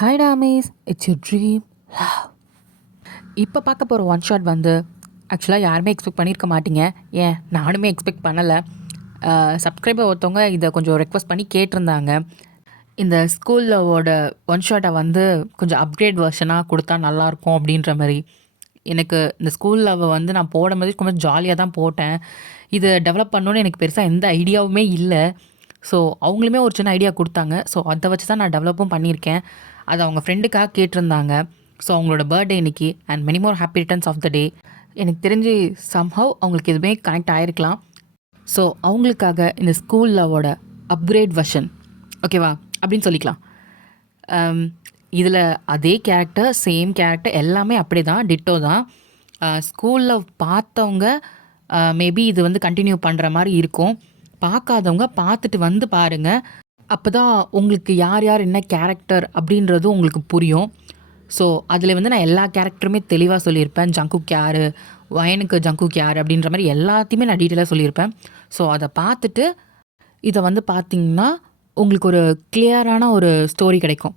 Hi டாமீஸ், it's your dream love. இப்போ பார்க்க போகிற ஒன் ஷாட் வந்து ஆக்சுவலாக யாருமே எக்ஸ்பெக்ட் பண்ணியிருக்க மாட்டீங்க. ஏன் நானுமே எக்ஸ்பெக்ட் பண்ணலை. சப்ஸ்கிரைபர் ஒருத்தவங்க இதை கொஞ்சம் ரெக்வஸ்ட் பண்ணி கேட்டிருந்தாங்க. இந்த ஸ்கூலோட ஒன் ஷாட்டை வந்து கொஞ்சம் அப்கிரேட் வெர்ஷனாக கொடுத்தா நல்லாயிருக்கும் அப்படின்ற மாதிரி. எனக்கு இந்த ஸ்கூல் லவ் வந்து நான் போடும்போது கொஞ்சம் ஜாலியாக தான் போட்டேன். இதை டெவலப் பண்ணணுன்னு எனக்கு பெருசாக எந்த ஐடியாவுமே இல்லை. ஸோ அவங்களுமே ஒரு சின்ன ஐடியா கொடுத்தாங்க. ஸோ அதை வச்சு தான் நான் டெவலப்பும் பண்ணியிருக்கேன். அது அவங்க ஃப்ரெண்டுக்காக கேட்டிருந்தாங்க. ஸோ அவங்களோட பர்த்டே இன்னைக்கு and many more happy returns of the day. எனக்கு தெரிஞ்சு சம்ஹவ் அவங்களுக்கு எதுவுமே கனெக்ட் ஆகிருக்கலாம். ஸோ அவங்களுக்காக இந்த ஸ்கூல் லவோட அப்கிரேட் வெர்ஷன், ஓகேவா அப்படின்னு சொல்லிக்கலாம். இதில் அதே கேரக்டர், சேம் கேரக்டர், எல்லாமே அப்படி தான், டிட்டோ தான். ஸ்கூலில் பார்த்தவங்க மேபி இது வந்து கண்டினியூ பண்ணுற மாதிரி இருக்கும். பார்க்காதவங்க பார்த்துட்டு வந்து பாருங்கள். அப்போ தான் உங்களுக்கு யார் யார் என்ன கேரக்டர் அப்படின்றது உங்களுக்கு புரியும். ஸோ அதில் வந்து நான் எல்லா கேரக்டருமே தெளிவாக சொல்லியிருப்பேன். ஜங்குக் யார், வயனுக்கு ஜங்குக் யார் அப்படின்ற மாதிரி எல்லாத்தையுமே நான் டீட்டெயிலாக சொல்லியிருப்பேன். ஸோ அதை பார்த்துட்டு இதை வந்து பார்த்திங்கன்னா உங்களுக்கு ஒரு கிளியரான ஒரு ஸ்டோரி கிடைக்கும்.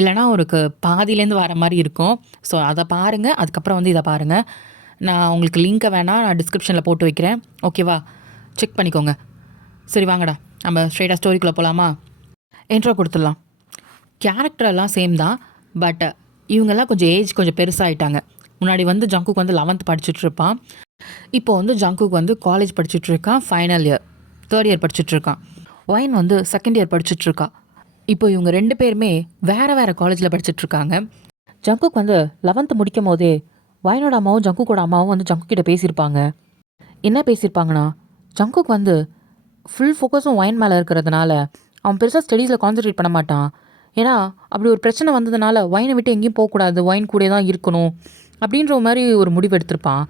இல்லைனா ஒரு பாதியிலேருந்து வர மாதிரி இருக்கும். ஸோ அதை பாருங்கள். அதுக்கப்புறம் வந்து இதை பாருங்கள். நான் உங்களுக்கு லிங்க்கை வேணால் நான் டிஸ்கிரிப்ஷனில் போட்டு வைக்கிறேன், ஓகேவா? செக் பண்ணிக்கோங்க. சரி வாங்கடா, நம்ம ஸ்ட்ரெயிட்டாக ஸ்டோரிக்குள்ளே போகலாமா? இன்ட்ரோ கொடுத்துடலாம். கேரக்டரெல்லாம் சேம் தான், பட் இவங்கெல்லாம் கொஞ்சம் ஏஜ் கொஞ்சம் பெருசாகிட்டாங்க. முன்னாடி வந்து ஜங்குக் வந்து 11th படிச்சுட்ருப்பான். இப்போ வந்து ஜங்குக் வந்து காலேஜ் படிச்சுட்ருக்கான். ஃபைனல் இயர், 3rd இயர் படிச்சுட்ருக்கான். ஒயின் வந்து 2nd இயர் படிச்சுட்ருக்கா. இப்போ இவங்க 2 பேருமே வேறு வேறு காலேஜில் படிச்சுட்ருக்காங்க. ஜங்குக் வந்து 11th முடிக்கும் போதே ஒயினோட அம்மாவும் ஜங்குக்கோட அம்மாவும் வந்து ஜங்குக் கிட்ட பேசியிருப்பாங்க. என்ன பேசியிருப்பாங்கன்னா, ஜங்குக் வந்து ஃபுல் ஃபோக்கஸும் ஒயின் மேலே இருக்கிறதுனால அவன் பெருசாக ஸ்டடீஸில் கான்சன்ட்ரேட் பண்ண மாட்டான். ஏன்னா அப்படி ஒரு பிரச்சனை வந்ததுனால ஒயினை விட்டு எங்கேயும் போகக்கூடாது, ஒயின் கூட தான் இருக்கணும் அப்படின்ற மாதிரி ஒரு முடிவு எடுத்திருப்பான்.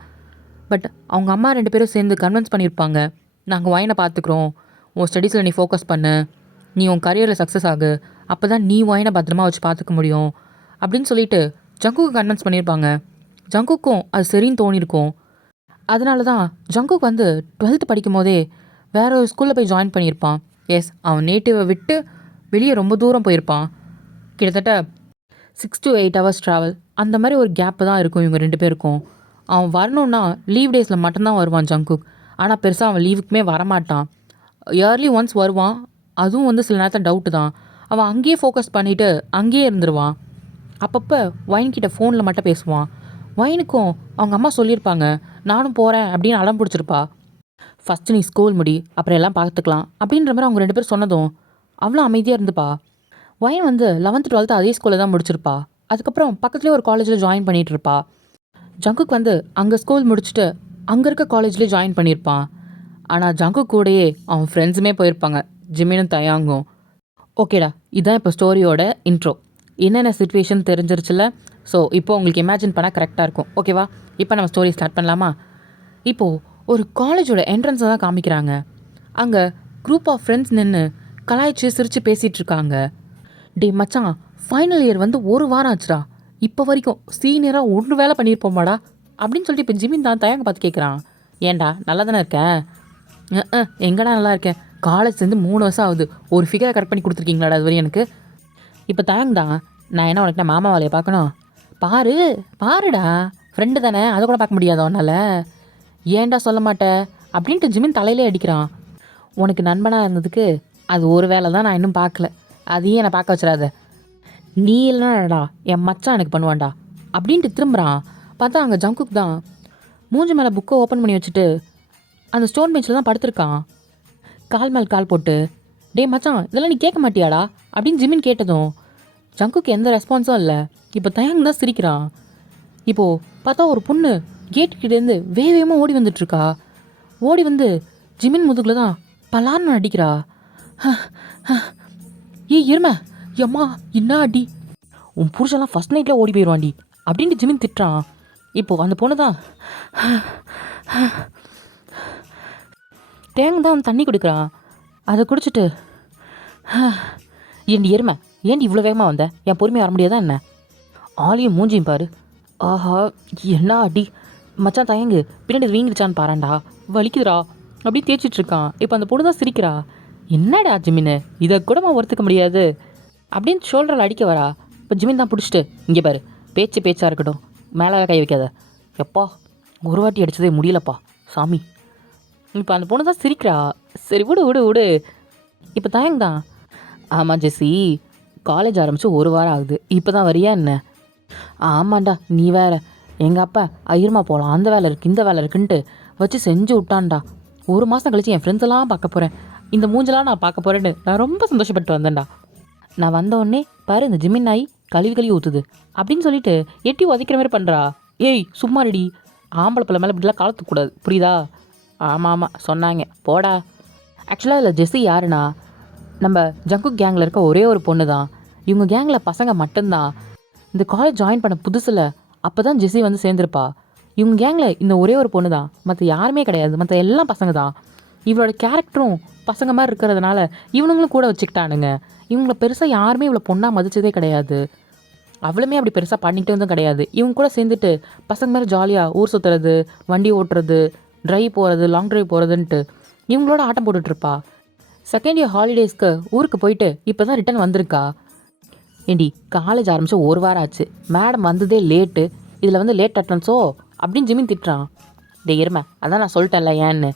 பட் அவங்க அம்மா 2 பேரும் சேர்ந்து கன்வின்ஸ் பண்ணியிருப்பாங்க, நாங்கள் ஒயினை பார்த்துக்குறோம், உன் ஸ்டடீஸில் நீ ஃபோக்கஸ் பண்ணு, நீ உன் கரியரில் சக்ஸஸ் ஆகு, அப்போ தான் நீ ஒயினை பத்திரமா வச்சு பார்த்துக்க முடியும் அப்படின்னு சொல்லிட்டு ஜங்குக்கு கன்வின்ஸ் பண்ணியிருப்பாங்க. ஜங்குக்கும் அது சரின்னு தோணியிருக்கும். அதனால தான் ஜங்குக் வந்து 12th படிக்கும் போதே வேற ஒரு ஸ்கூலில் போய் ஜாயின் பண்ணியிருப்பான். எஸ், அவன் நேட்டிவை விட்டு வெளியே ரொம்ப தூரம் போயிருப்பான். கிட்டத்தட்ட 6 to 8 hours ட்ராவல், அந்த மாதிரி ஒரு கேப்பு தான் இருக்கும் இவங்க 2 பேருக்கும். அவன் வரணுன்னா லீவ் டேஸில் மட்டும்தான் வருவான் ஜங்குக். ஆனால் பெருசாக அவன் லீவுக்குமே வரமாட்டான். இயர்லி ஒன்ஸ் வருவான். அதுவும் வந்து சில நேரத்தில் டவுட்டு தான். அவன் அங்கேயே ஃபோக்கஸ் பண்ணிவிட்டு அங்கேயே இருந்துருவான். அப்பப்போ ஒயின்கிட்ட ஃபோனில் மட்டும் பேசுவான். ஒயினுக்கும் அவங்க அம்மா சொல்லியிருப்பாங்க, நானும் போகிறேன் அப்படின்னு அடம் பிடிச்சிருப்பா. ஃபஸ்ட்டு நீ ஸ்கூல் முடி, அப்புறம் எல்லாம் பார்த்துக்கலாம் அப்படின்ற மாதிரி அவங்க 2 பேரும் சொன்னதும் அவ்வளோ அமைதியாக இருந்துப்பா. ஒயின் வந்து 11th 12th அதே ஸ்கூலில் தான் முடிச்சிருப்பா. அதுக்கப்புறம் பக்கத்துலேயே ஒரு காலேஜில் ஜாயின் பண்ணிகிட்டு இருப்பா. ஜங்குக் வந்து அங்கே ஸ்கூல் முடிச்சுட்டு அங்கே இருக்க காலேஜ்லேயே ஜாயின் பண்ணியிருப்பான். ஆனால் ஜங்குக் கூடயே அவன் ஃப்ரெண்ட்ஸுமே போயிருப்பாங்க, ஜிமினும் தயாங்கும். ஓகேடா, இதுதான் இப்போ ஸ்டோரியோட இன்ட்ரோ. என்னென்ன சிச்சுவேஷன் தெரிஞ்சிருச்சுல. ஸோ இப்போ உங்களுக்கு இமேஜின் பண்ணால் கரெக்டாக இருக்கும், ஓகேவா? இப்போ நம்ம ஸ்டோரி ஸ்டார்ட் பண்ணலாமா? இப்போது ஒரு காலேஜோட என்ட்ரன்ஸை தான் காமிக்கிறாங்க. அங்கே குரூப் ஆஃப் ஃப்ரெண்ட்ஸ் நின்று கலாய்ச்சி சிரித்து பேசிகிட்டு இருக்காங்க. டே மச்சான், ஃபைனல் இயர் வந்து 1 வாரம் ஆச்சுடா, இப்போ வரைக்கும் சீனியராக ஒன்று வேலை பண்ணியிருப்போமாடா அப்படின்னு சொல்லிட்டு இப்போ ஜிமின் தான் தயங்க பார்த்து கேட்குறான். ஏன்டா நல்லா தானே இருக்கேன்? எங்கடா நல்லா இருக்கேன், காலேஜ் சேர்ந்து 3 வருஷம் ஆகுது, ஒரு ஃபிகரை கரெக்ட் பண்ணி கொடுத்துருக்கீங்களாடா அது வரையும் எனக்கு. இப்போ தயங்க தான், நான் என்ன உனக்கு நான் மாமா வேலையை பார்க்கணும்? பாருடா, ஃப்ரெண்டு தானே, அதை கூட பார்க்க முடியாதோ உன்னால்? ஏன்டா சொல்ல மாட்டேன் அப்படின்ட்டு ஜிமின் தலையிலே அடிக்கிறான். உனக்கு நண்பனாக இருந்ததுக்கு அது ஒரு வேலை தான், நான் இன்னும் பார்க்கல, அதையும் என்னை பார்க்க வச்சிடாத. நீ இல்லைனாடா என் மச்சான் எனக்கு பண்ணுவான்டா அப்படின்ட்டு திரும்புகிறான். பார்த்தா அங்கே ஜங்குக் தான் மூஞ்சி மேலே புக்கை ஓப்பன் பண்ணி வச்சுட்டு அந்த ஸ்டோன் பெஞ்சில் தான் படுத்திருக்கான், கால் மேல் கால் போட்டு. டே மச்சான், இதெல்லாம் நீ கேட்க மாட்டியாடா அப்படின்னு ஜிமின் கேட்டதும் ஜங்குக்கு எந்த ரெஸ்பான்ஸும் இல்லை. இப்போ தயங்க தான் சிரிக்கிறான். இப்போது பார்த்தா ஒரு பொண்ணு கேட்டுக்கிட்டேருந்து வேகமாக ஓடி வந்துட்டுருக்கா. ஓடி வந்து ஜிமின் முதுகில் தான் பலார்னு அடிக்கிறா. எருமை, எம்மா என்ன அடி, உன் புருஷெல்லாம் ஃபஸ்ட் நைட்டில் ஓடி போயிடுவாண்டி அப்படின்ட்டு ஜிமின் திட்டுறான். இப்போது அந்த பொண்ணு தான் தேங்க தான் தண்ணி குடிக்கிறான். அதை குடிச்சிட்டு, ஏண்டி எருமை, ஏண்டி இவ்வளோ வேகமாக வந்த, என் பொறுமையாக வர முடியாதா என்ன? ஆளையும் மூஞ்சியும் பாரு, ஆஹா என்ன அடி. மச்சான் தயங்கு, பின்னாடி வீங்கிடுச்சான்னு பாராண்டா, வலிக்குதுடா அப்படின்னு தேய்ச்சிட்ருக்கான். இப்போ அந்த பொண்ணு தான் சிரிக்கிறா. என்னடா ஜிமின்னு, இதை கூடமா ஒருத்துக்க முடியாது அப்படின்னு ஷோல்டரில் அடிக்க வரா. இப்போ ஜிமின் தான் பிடிச்சிட்டு இங்கே பாரு, பேச்சாக இருக்கட்டும், மேலே கை வைக்காத. எப்பா ஒரு வாட்டி அடித்ததே முடியலப்பா சாமி. இப்போ அந்த பொண்ணு தான் சிரிக்கிறா. சரி விடு விடு விடு. இப்போ தயங்க தான். ஆமாம் ஜெஸ்ஸி, காலேஜ் ஆரம்பித்து ஒரு வாரம் ஆகுது, இப்போ தான் வரியா என்ன? ஆமாண்டா, நீ வேற. எங்கள் அப்பா ஐயர்மா போகலாம், அந்த வேலை இருக்குது இந்த வேலை இருக்குன்ட்டு வச்சு செஞ்சு விட்டான்டா. ஒரு மாதம் கழிச்சு என் ஃப்ரெண்ட்ஸ் எல்லாம் பார்க்க போகிறேன், இந்த மூஞ்செல்லாம் நான் பார்க்க போகிறேன்னு நான் ரொம்ப சந்தோஷப்பட்டு வந்தேன்டா. நான் வந்தோடனே பாரு இந்த ஜிமின் நாய் கழுவி ஊற்றுது அப்படின்னு சொல்லிட்டு எட்டி உதைக்கிற மாதிரி பண்ணுறா. ஏய் சும்மா ரெடி, ஆம்பளை பிள்ளை மேலே இப்படிலாம் காலத்துக்கூடாது, புரியுதா? ஆமாம் ஆமாம் சொன்னாங்க போடா. ஆக்சுவலாக இதில் ஜெஸ்ஸி யாருன்னா நம்ம ஜங்கு கேங்கில் இருக்க ஒரே ஒரு பொண்ணு தான். இவங்க கேங்கில் பசங்க மட்டும்தான். இந்த காலேஜ் ஜாயின் பண்ண புதுசில் அப்போ தான் ஜெஸ்ஸி வந்து சேர்ந்துருப்பா. இவங்க கேங்கில் இந்த ஒரே ஒரு பொண்ணு தான், மற்ற யாருமே கிடையாது, மற்ற எல்லாம் பசங்க தான். இவளோட கேரக்டரும் பசங்க மாதிரி இருக்கிறதுனால இவனுங்களும் கூட வச்சுக்கிட்டானுங்க. இவங்கள பெருசாக யாருமே இவ்வளோ பொண்ணாக மதிச்சதே கிடையாது, அவளுமே அப்படி பெருசாக பண்ணிக்கிட்டு வந்தும் கிடையாது. இவங்க கூட சேர்ந்துட்டு பசங்க மாதிரி ஜாலியாக ஊர் சுற்றுறது, வண்டி ஓட்டுறது, ட்ரைவ் போகிறது, லாங் ட்ரைவ் போகிறதுன்ட்டு இவங்களோட ஆட்டம் போட்டுட்ருப்பா. செகண்ட் இயர் ஹாலிடேஸ்க்கு ஊருக்கு போயிட்டு இப்போ தான் ரிட்டன் வந்திருக்கா. ஏண்டி காலேஜ் ஆரம்பித்து ஒரு வாரம் ஆச்சு, மேடம் வந்ததே லேட்டு, இதில் வந்து லேட் அட்டன்ஸோ அப்படின்னு ஜிமின் திட்டுறான். டே இருமை, அதான் நான் சொல்லிட்டேன்ல ஏன்னு.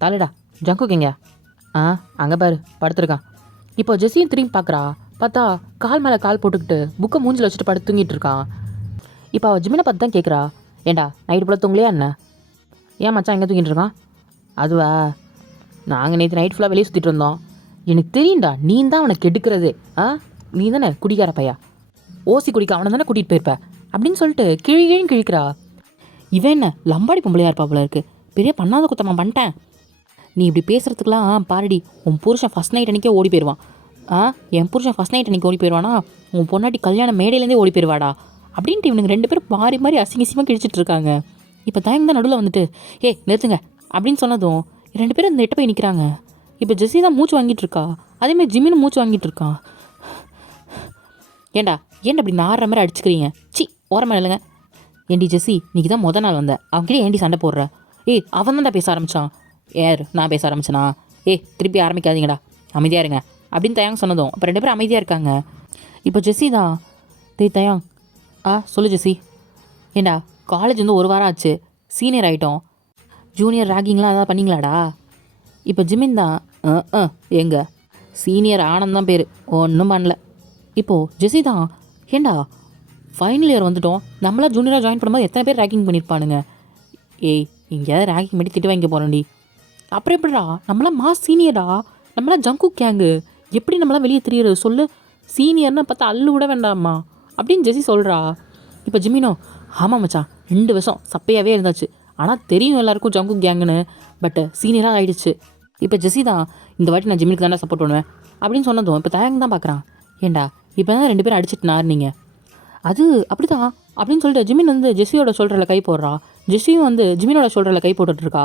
தலைடா ஜங்குக்கிங்க. அங்கே பாரு படுத்துருக்கான். இப்போ ஜெஸ்ஸியும் திரும்பி பார்க்குறா. பார்த்தா கால் மேலே கால் போட்டுக்கிட்டு புக்கை மூஞ்சில் வச்சுட்டு படுத்து தூங்கிட்டு இருக்கான். இப்போ அவள் ஜிமினை பார்த்து தான் கேட்குறா, ஏண்டா நைட்டு போல தூங்கலையா என்ன? ஏன் மச்சான் எங்கே தூங்கிட்டு இருக்கான்? அதுவா, நாங்கள் நேற்று நைட் ஃபுல்லாக வெளியே சுற்றிட்டு இருந்தோம். எனக்கு தெரியும்டா, நீ தான் அவனை கெடுக்கிறதே. நீ தானே குடிக்கார பையா, ஓசி குடிக்க அவனை தானே கூட்டிகிட்டு போயிருப்ப அப்படின்னு சொல்லிட்டு கிழியும் கிழிக்கிறா. இவன் என்ன லம்பாடி பொம்பளையா இருப்பா போல இருக்குது, பெரிய பண்ணாத குத்தமாக பண்ணிட்டேன். நீ இப்படி பேசுகிறதுக்கெலாம் பாருடி, உன் புருஷன் ஃபஸ்ட் நைட் அன்றைக்கே ஓடி போயிடுவான். என் புருஷன் ஃபஸ்ட் நைட் அன்றைக்கி ஓடி போயிடுவானா, உன் பொண்ணாட்டி கல்யாண மேடையிலேருந்தே ஓடி போயிடுவாடா அப்படின்ட்டு இவனுங்க ரெண்டு பேரும் மாறி மாறி அசிங்கசியமாக கிழிச்சிட்டு இருக்காங்க. இப்போ தயங்க தான் நடுவில் வந்துட்டு நிறுத்துங்க அப்படின்னு சொன்னதும் ரெண்டு பேரும் அந்த எட்ட போய் நிற்கிறாங்க. இப்போ ஜெஸ்ஸி தான் மூச்சு வாங்கிட்டு இருக்கா, அதேமாதிரி ஜிம்மின்னு மூச்சு வாங்கிட்டு இருக்கான். ஏண்டா அப்படி நாடுற மாதிரி அடிச்சுக்கிறீங்க, சி ஓரமாக இல்லைங்க. ஏண்டி ஜெஸ்ஸி, இன்றைக்கி தான் மொதல் நாள் வந்தேன், அவன்கிட்ட ஏண்டி சண்டை போடுற? அவன் தான்டா பேச ஆரம்பித்தான். நான் பேச ஆரம்பிச்சேனா? திருப்பி ஆரம்பிக்காதீங்கடா, அமைதியாக இருங்க அப்படின்னு தயாங்க சொன்னதும் அப்போ ரெண்டு பேரும் அமைதியாக இருக்காங்க. இப்போ ஜெஸ்ஸி தான், தயாங் சொல்லு ஜெஸ்ஸி. ஏண்டா காலேஜ் வந்து ஒரு வாரம் ஆச்சு, சீனியர் ஆகிட்டோம், ஜூனியர் ரேகிங்லாம் அதான் பண்ணிங்களாடா? இப்போ ஜிமின் தான் எங்க சீனியர் ஆனந்த் பேர், ஒன்றும் பண்ணல. இப்போது ஜெஸ்ஸி தான், ஏண்டா ஃபைனல் இயர் வந்துட்டோம், நம்மளாம் ஜூனியராக ஜாயின் பண்ணும்போது எத்தனை பேர் ரேக்கிங் பண்ணியிருப்பானுங்க. எங்கேயாவது ரேக்கிங் பண்ணி திட்டு வாங்கிக்க போகிறோண்டி. அப்புறம் எப்படிடா நம்மளாம் மாஸ் சீனியரா, நம்மளாம் ஜங்கு கேங்கு, எப்படி நம்மளாம் வெளியே தெரியுறது சொல்லு? சீனியர்னு பார்த்தா அள்ளு விட வேண்டாமா அப்படின்னு ஜெஸ்ஸி சொல்கிறா. இப்போ ஜிமினோ, ஆமாம் மச்சான் 2 வருஷம் சப்பையாகவே இருந்தாச்சு, ஆனால் தெரியும் எல்லாருக்கும் ஜங்கு கேங்குன்னு, பட்டு சீனியராக ஆகிடுச்சு. இப்போ ஜெஸ்ஸி தான், இந்த வாட்டி நான் ஜிமினுக்கு தானே சப்போர்ட் பண்ணுவேன் அப்படின்னு சொன்னதும் இப்போ தயங்க தான் பார்க்குறான். ஏண்டா இப்போ தான் 2 பேரும் அடிச்சிட்டு நார்னீங்க, அது அப்படி தான் அப்படின்னு சொல்லிட்டு ஜிமின் வந்து ஜெஸ்ஸியோட ஷோல்டரில் கை போடுறா. ஜெஸ்ஸியும் வந்து ஜிமினோட ஷோல்டரில் கை போட்டுட்ருக்கா.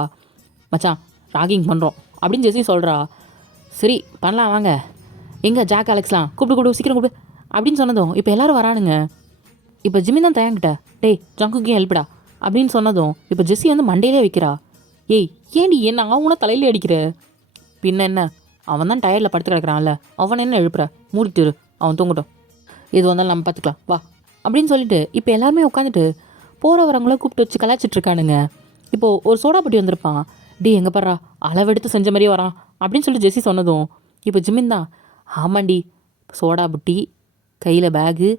மச்சான் ராகிங் பண்ணுறோம் அப்படின்னு ஜெஸ்ஸி சொல்கிறா. சரி பண்ணலாம் வாங்க, எங்கே ஜாக் அலெக்ஸ்லாம் கூப்பிடு சீக்கிரம் கூப்பிடு அப்படின்னு சொன்னதும் இப்போ எல்லோரும் வரானுங்க. இப்போ ஜிமின் தான் தயங்கிட்ட, ஜங்குக்கே ஹெல்ப்டா அப்படின்னு சொன்னதும் இப்போ ஜெஸ்ஸி வந்து மண்டையிலே வைக்கிறா. ஏன்டி என்ன அவனா தலையிலே அடிக்கிற? பின்ன என்ன, அவன் தான் டயரில் படுத்து கிடக்கிறான்ல, அவன் என்ன எழுப்புற, மூடிட்டு அவன் தூங்கட்டும், எது வந்தாலும் நம்ம பார்த்துக்கலாம் வா அப்படின்னு சொல்லிட்டு இப்போ எல்லாருமே உட்காந்துட்டு போகிறவரவங்கள கூப்பிட்டு வச்சு கலாச்சிட்ருக்கானுங்க. இப்போது ஒரு சோடா பட்டி வந்திருப்பான். எங்கே பாடுறா அளவெடுத்து செஞ்ச மாதிரியே வரான் அப்படின்னு சொல்லிட்டு ஜெஸ்ஸி சொன்னதும் இப்போ ஜிமின் தான், ஆமாண்டி சோடா புட்டி, கையில் பேகு,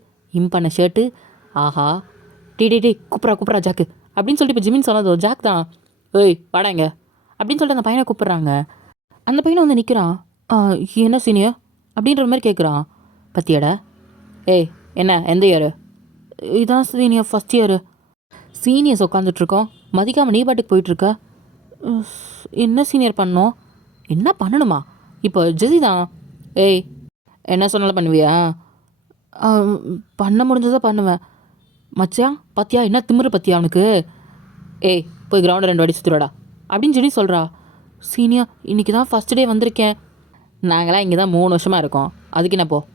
பண்ண ஷர்ட்டு, ஆஹா கூப்பிட்றா ஜாக்கு அப்படின்னு சொல்லிட்டு இப்போ ஜிமின் சொன்னதும் ஜாக் தான், வாடாங்க அப்படின்னு சொல்லிட்டு அந்த பையனை கூப்பிட்றாங்க. அந்த பையனை வந்து நிற்கிறான். என்ன சீனியர் அப்படின்ற மாதிரி கேட்குறான். பத்தியாடா? என்ன எந்த இயரு? இதான் சீனியர் ஃபஸ்ட் இயரு. சீனியர்ஸ் உட்காந்துட்ருக்கோம், மதிக்காமல் நீ பாட்டுக்கு போயிட்டுருக்க. என்ன சீனியர் பண்ணோம்? என்ன பண்ணணுமா? இப்போ ஜெஸ்ஸி தான், என்ன சொன்னாலும் பண்ணுவியா? பண்ண முடிஞ்சதை பண்ணுவேன். மச்சான் பத்தியா என்ன திமிரு பத்தியா அவனுக்கு? போய் கிரவுண்டை 2 வாட்டி சுற்றுவாடா அப்படின்னு சொல்லி சொல்கிறா. சீனியர் இன்றைக்கி தான் ஃபஸ்ட் டே வந்திருக்கேன். நாங்களாம் இங்கே தான் 3 வருஷமாக இருக்கோம், அதுக்கு என்ன போய்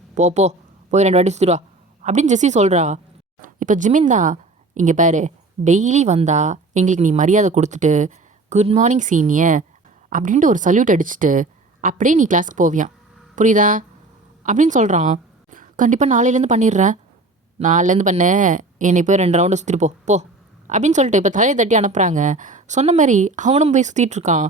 2 வாட்டி சுற்றுவா அப்படின்னு ஜெஸ்ஸி சொல்கிறா. இப்போ ஜிமின் தான், இங்கே பாரு டெய்லி வந்தா எங்களுக்கு நீ மரியாதை கொடுத்துட்டு குட் மார்னிங் சீனியர் அப்படின்ட்டு ஒரு சல்யூட் அடிச்சுட்டு அப்படியே நீ கிளாஸ்க்கு போவியான், புரியுதா அப்படின்னு சொல்கிறான். கண்டிப்பாக நாளையிலேருந்து பண்ணிடுறேன். நாளையிலேருந்து பண்ணு, என்னை போய் 2 ரவுண்டு சுற்றிட்டு போ போ அப்படின்னு சொல்லிட்டு இப்போ தலையை தட்டி அனுப்புகிறாங்க. சொன்ன மாதிரி அவனும் போய் சுற்றிட்டு இருக்கான்.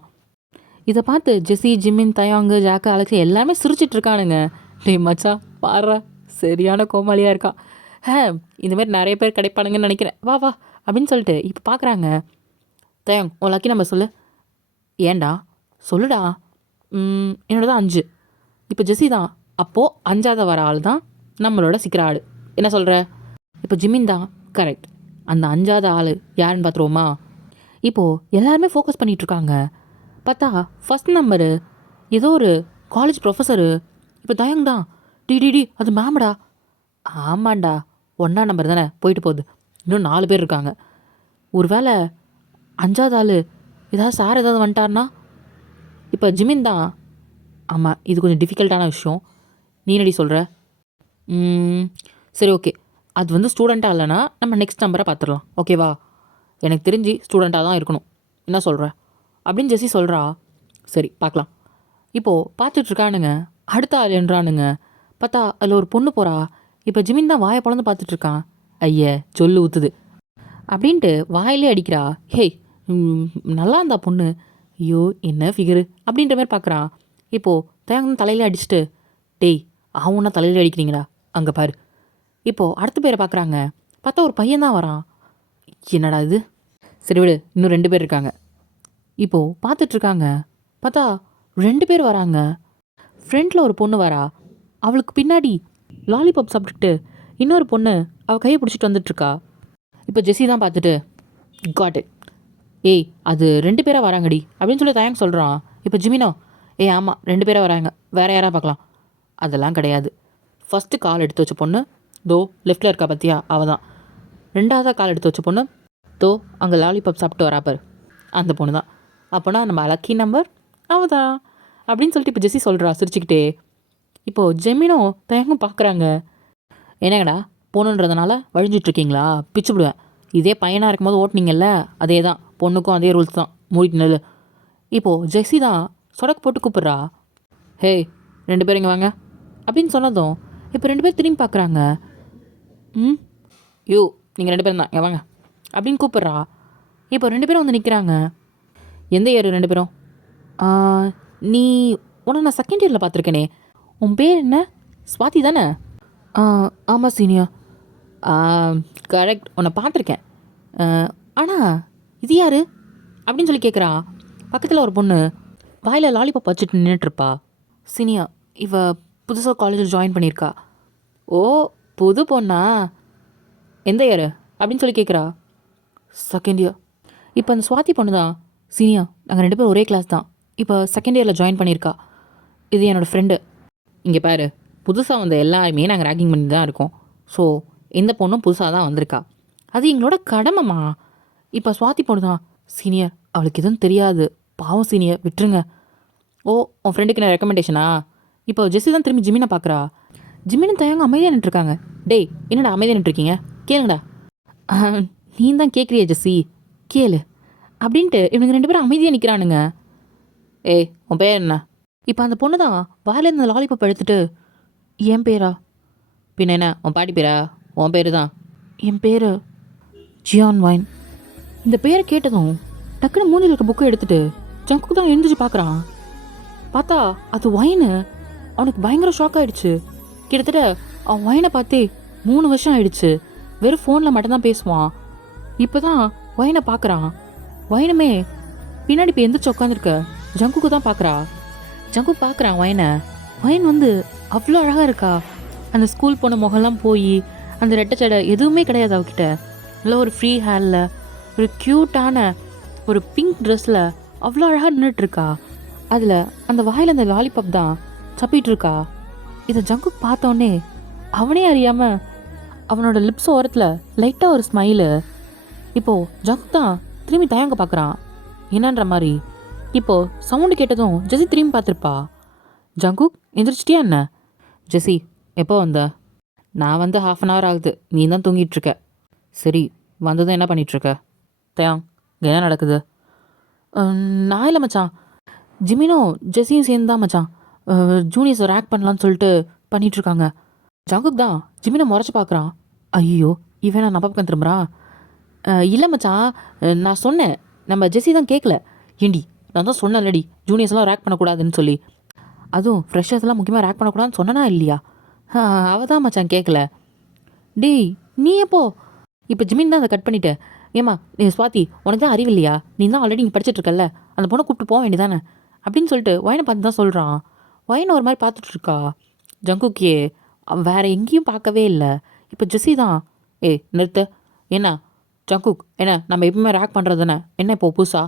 இதை பார்த்து ஜெஸி, ஜிமின், தயாங்கு, ஜாக்கு, அலெக்ஸ் எல்லாருமே சிரிச்சிட்டு இருக்கானுங்க. டேய் மச்சா பாடுறா, சரியான கோமாளியாக இருக்கான். இந்த மாதிரி நிறைய பேர் கிடைப்பானுங்கன்னு நினைக்கிறேன், வா வா அப்படின்னு சொல்லிட்டு இப்போ பார்க்குறாங்க. தயாங், உன் லக்கி நம்பர் சொல்லு. ஏன்டா சொல்லுடா. என்னோட தான் 5. இப்போ ஜெஸி தான். அப்போது 5ஆவது வர ஆள் தான் நம்மளோட சீக்கிர ஆள். என்ன சொல்கிற? இப்போ ஜிமின் தான் கரெக்ட். அந்த 5ஆவது ஆள் யாருன்னு பார்த்துருவோமா? இப்போது எல்லாருமே ஃபோக்கஸ் பண்ணிகிட்ருக்காங்க. பார்த்தா ஃபஸ்ட் நம்பரு ஏதோ ஒரு காலேஜ் ப்ரொஃபஸரு. இப்போ தயங் தான். டி அது மேம்டா. ஆமாண்டா, 1ஆம் நம்பர் தானே போயிட்டு போகுது. இன்னும் 4 பேர் இருக்காங்க. ஒரு வேளை 5ஆவது ஆள் ஏதாவது சார் ஏதாவது வந்துட்டார்னா? இப்போ ஜிமின் தான். ஆமாம், இது கொஞ்சம் டிஃபிகல்ட்டான விஷயம். நீ என்னடி சொல்கிற? சரி ஓகே, அது வந்து ஸ்டூடெண்ட்டாக இல்லைனா நம்ம நெக்ஸ்ட் நம்பரை பார்த்துடலாம், ஓகேவா? எனக்கு தெரிஞ்சு ஸ்டூடெண்ட்டாக தான் இருக்கணும். என்ன சொல்கிற அப்படின்னு ஜெஸி சொல்கிறா. சரி பார்க்கலாம். இப்போது பார்த்துட்ருக்கானுங்க. அடுத்த ஆள் என்றானுங்க. பார்த்தா அதில் ஒரு பொண்ணு போகிறா. இப்போ ஜிமின் தான் வாயை பிளந்து பார்த்துட்ருக்கான். ஐய சொல்லு ஊற்றுது அப்படின்ட்டு வாயிலே அடிக்கிறா. ஹேய், நல்லா இருந்தா பொண்ணு. ஐயோ என்ன ஃபிகரு அப்படின்ற மாதிரி பார்க்குறான். இப்போது தயாங்க தலையிலே அடிச்சுட்டு, டேய் அவனா தலையிலே அடிக்கிறீங்களா அங்கே பாரு. இப்போது அடுத்த பேரை பார்க்குறாங்க. பார்த்தா ஒரு பையன் தான் வரான். என்னடா இது? சரி விடு, இன்னும் 2 பேர் இருக்காங்க. இப்போது பார்த்துட்ருக்காங்க. பார்த்தா 2 பேர் வராங்க. ஃப்ரண்டில் ஒரு பொண்ணு வரா. அவளுக்கு பின்னாடி லாலிபாப் சாப்பிட்டுட்டு இன்னொரு பொண்ணு அவள் கையை பிடிச்சிட்டு வந்துட்டுருக்கா. இப்போ ஜெஸி தான் பார்த்துட்டு, காட் இட், ஏய் அது 2 பேராக வராங்கடி அப்படின்னு சொல்லி தயங்க சொல்கிறான். இப்போ ஜிமினோ, ஆமாம் 2 பேராக வராங்க, வேறு யாராக பார்க்கலாம். அதெல்லாம் கிடையாது. ஃபஸ்ட்டு கால் எடுத்து வச்ச பொண்ணு தோ லெஃப்டில் இருக்கா பார்த்தியா, அவள் தான். 2ஆவதாக கால் எடுத்து வச்ச பொண்ணு தோ அங்கே லாலிபாப் சாப்பிட்டு வராப்பார், அந்த பொண்ணு தான். அப்போனா நம்ம லக்கி நம்பர் அவள் தான் அப்படின்னு சொல்லிட்டு இப்போ ஜெஸி சொல்கிறா சிரிச்சுக்கிட்டே. இப்போது ஜெமினும் தயங்கும் பார்க்குறாங்க. என்னங்கடா பொண்ணுன்றதுனால வழிஞ்சிட்ருக்கீங்களா? பிச்சுவிடுவேன். இதே பையனாக இருக்கும்போது ஓட்டுனீங்கல்ல, அதே தான், பொண்ணுக்கும் அதே ரூல்ஸ் தான், மூடிட்டு நெல். இப்போது ஜெஸி தான் சொடக்கு போட்டு கூப்பிட்றா. ஹே 2 பேர் இங்கே வாங்க அப்படின்னு சொன்னதும் இப்போ 2 பேர் திரும்பி பார்க்குறாங்க. யூ நீங்கள் 2 பேரும் தான் இங்கே வாங்க அப்படின்னு கூப்பிட்றா. இப்போ 2 பேரும் வந்து நிற்கிறாங்க. எந்த இயர் 2 பேரும்? நீ உன்னை நான் செகண்ட் இயரில் பார்த்துருக்கேனே, உன் பேர் என்ன? ஸ்வாதி தானே? ஆமாம் சீனியர். கரெக்ட், உன்னை பார்த்துருக்கேன். ஆனால் இது யார் அப்படின்னு சொல்லி கேட்குறா. பக்கத்தில் ஒரு பொண்ணு வாயில் லாலிபாப் வச்சுட்டு நின்றுட்டுருப்பா. சீனியர், இவ புதுசாக காலேஜில் ஜாயின் பண்ணியிருக்கா. ஓ புது பொண்ணா? எந்த இயர் அப்படின்னு சொல்லி கேட்குறா. Second year. இப்போ அந்த ஸ்வாதி பொண்ணு தான். சீனியர், நாங்கள் 2 பேரும் ஒரே கிளாஸ் தான். இப்போ செகண்ட் இயரில் ஜாயின் பண்ணியிருக்கா. இது என்னோடய ஃப்ரெண்டு. இங்கே பாரு, புதுசாக வந்த எல்லாருமே நாங்கள் ரேக்கிங் பண்ணி தான் இருக்கோம். ஸோ இந்த பொண்ணும் புதுசாக தான் வந்திருக்கா. அது எங்களோட கடமைமா. இப்போ ஸ்வாதி பொண்ணு தான். சீனியர், அவளுக்கு எதுவும் தெரியாது, பாவம் சீனியர், விட்டுருங்க. ஓ உன் ஃப்ரெண்டுக்கு நான் ரெக்கமெண்டேஷனா? இப்போ ஜெஸி தான் திரும்பி ஜிமினை பார்க்குறா. ஜிமினும் தயங்க அமைதியாக நின்றுருக்காங்க. டேய் என்னடா அமைதியாக நின்றுருக்கீங்க, கேளுங்கடா. நீ தான் கேட்குறிய ஜெஸி, கேளு அப்படின்ட்டு இவனுங்க 2 பேரும் அமைதியாக நிற்கிறானுங்க. ஏய் உன் பேர் என்ன? இப்போ அந்த பொண்ணு தான் வாயில் இருந்த லாலிபாப் எடுத்துட்டு, என் பேரா? பின்ன என்ன உன் பாட்டி பேரா? உன் பேர் தான். என் பேர் ஜியான் வைன். இந்த பேரை கேட்டதும் டக்குன்னு மூஞ்சில் இருக்க புக்கை எடுத்துட்டு ஜங்குக்கு தான் எழுந்திரிச்சு பார்க்குறான். பார்த்தா அது வைனு. அவனுக்கு பயங்கர ஷாக் ஆகிடுச்சு. கிட்டத்தட்ட அவன் வைனை பார்த்தே 3 வருஷம் ஆயிடுச்சு. வெறும் ஃபோனில் மட்டும்தான் பேசுவான். இப்போ தான் வைனை பார்க்குறான். வைனுமே பின்னாடி இப்போ எந்திரிச்சு உட்காந்துருக்க ஜங்குக்கு தான் பார்க்குறா. ஜங்கு பார்க்குறான் வைனை. வைன் வந்து அவ்வளோ அழகாக இருக்கா. அந்த ஸ்கூல் போன முகம்லாம் போய் அந்த ரெட்டச்சடை எதுவுமே கிடையாது அவகிட்ட. நல்லா ஒரு ஃப்ரீ ஹேரில் ஒரு க்யூட்டான ஒரு பிங்க் ட்ரெஸ்ஸில் அவ்வளோ அழகாக நின்றுட்டுருக்கா. அதில் அந்த வாயில் அந்த லாலிபாப் தான் சப்பிகிட்ருக்கா. இதை ஜங்கு பார்த்தோன்னே அவனே அறியாமல் அவனோட லிப்ஸ் ஓரத்தில் லைட்டாக ஒரு ஸ்மைலு. இப்போது ஜங்கு தான் திரும்பி தயங்க பார்க்குறான் என்னன்ற மாதிரி. இப்போது சவுண்டு கேட்டதும் ஜெஸி திரும்பி பார்த்துருப்பா. ஜங்குக் எந்திரிச்சிட்டியா என்ன? ஜெஸி எப்போ வந்த? நான் வந்து 1/2 hour ஆகுது, நீ தான் தூங்கிட்டுருக்க. சரி வந்ததும் என்ன பண்ணிகிட்ருக்க? தயாங் என்ன நடக்குது? நான் இல்லை மச்சான், ஜிமினும் ஜெஸியும் சேர்ந்து தான் மச்சான் ஜூனியர்ஸை ரேக் பண்ணலான்னு சொல்லிட்டு பண்ணிகிட்ருக்காங்க. ஜங்குக் தான் ஜிமினை முறைச்சி பார்க்குறான். ஐயோ இவன் நான் பக்கம் திரும்புகிறான். இல்லை மச்சான், நான் சொன்னேன், நம்ம ஜெஸ்ஸி தான் கேட்கல. ஏண்டி நான் தான் சொன்னேன்லடி ஜூனியர்ஸ்லாம் ரேக் பண்ணக்கூடாதுன்னு சொல்லி. அதுவும் ஃப்ரெஷர்ஸ்லாம் முக்கியமாக ரேக் பண்ணக்கூடாதுன்னு சொன்னனா இல்லையா? அவள் தான் மச்சான் கேட்கல. டேய் நீ எப்போ இப்போ ஜிமின் தான் அதை கட் பண்ணிட்ட. ஏம்மா நீ ஸ்வாதி, உனக்கு தான் அறிவு இல்லையா? நீ தான் ஆல்ரெடி நீ படிச்சுட்ருக்கல்ல, அந்த பொண்ணை கூப்பிட்டு போக வேண்டியதானே அப்படின்னு சொல்லிட்டு வயனை பார்த்து தான் சொல்கிறான். வயனை ஒரு மாதிரி பார்த்துட்ருக்கா ஜங்குக்கே. வேறு எங்கேயும் பார்க்கவே இல்லை. இப்போ ஜெஸ்ஸி தான். ஏய் நிறுத்து. என்ன ஜங்குக், என்ன நம்ம எப்பவுமே ரேக் பண்ணுறது தானே, என்ன இப்போ புதுசா?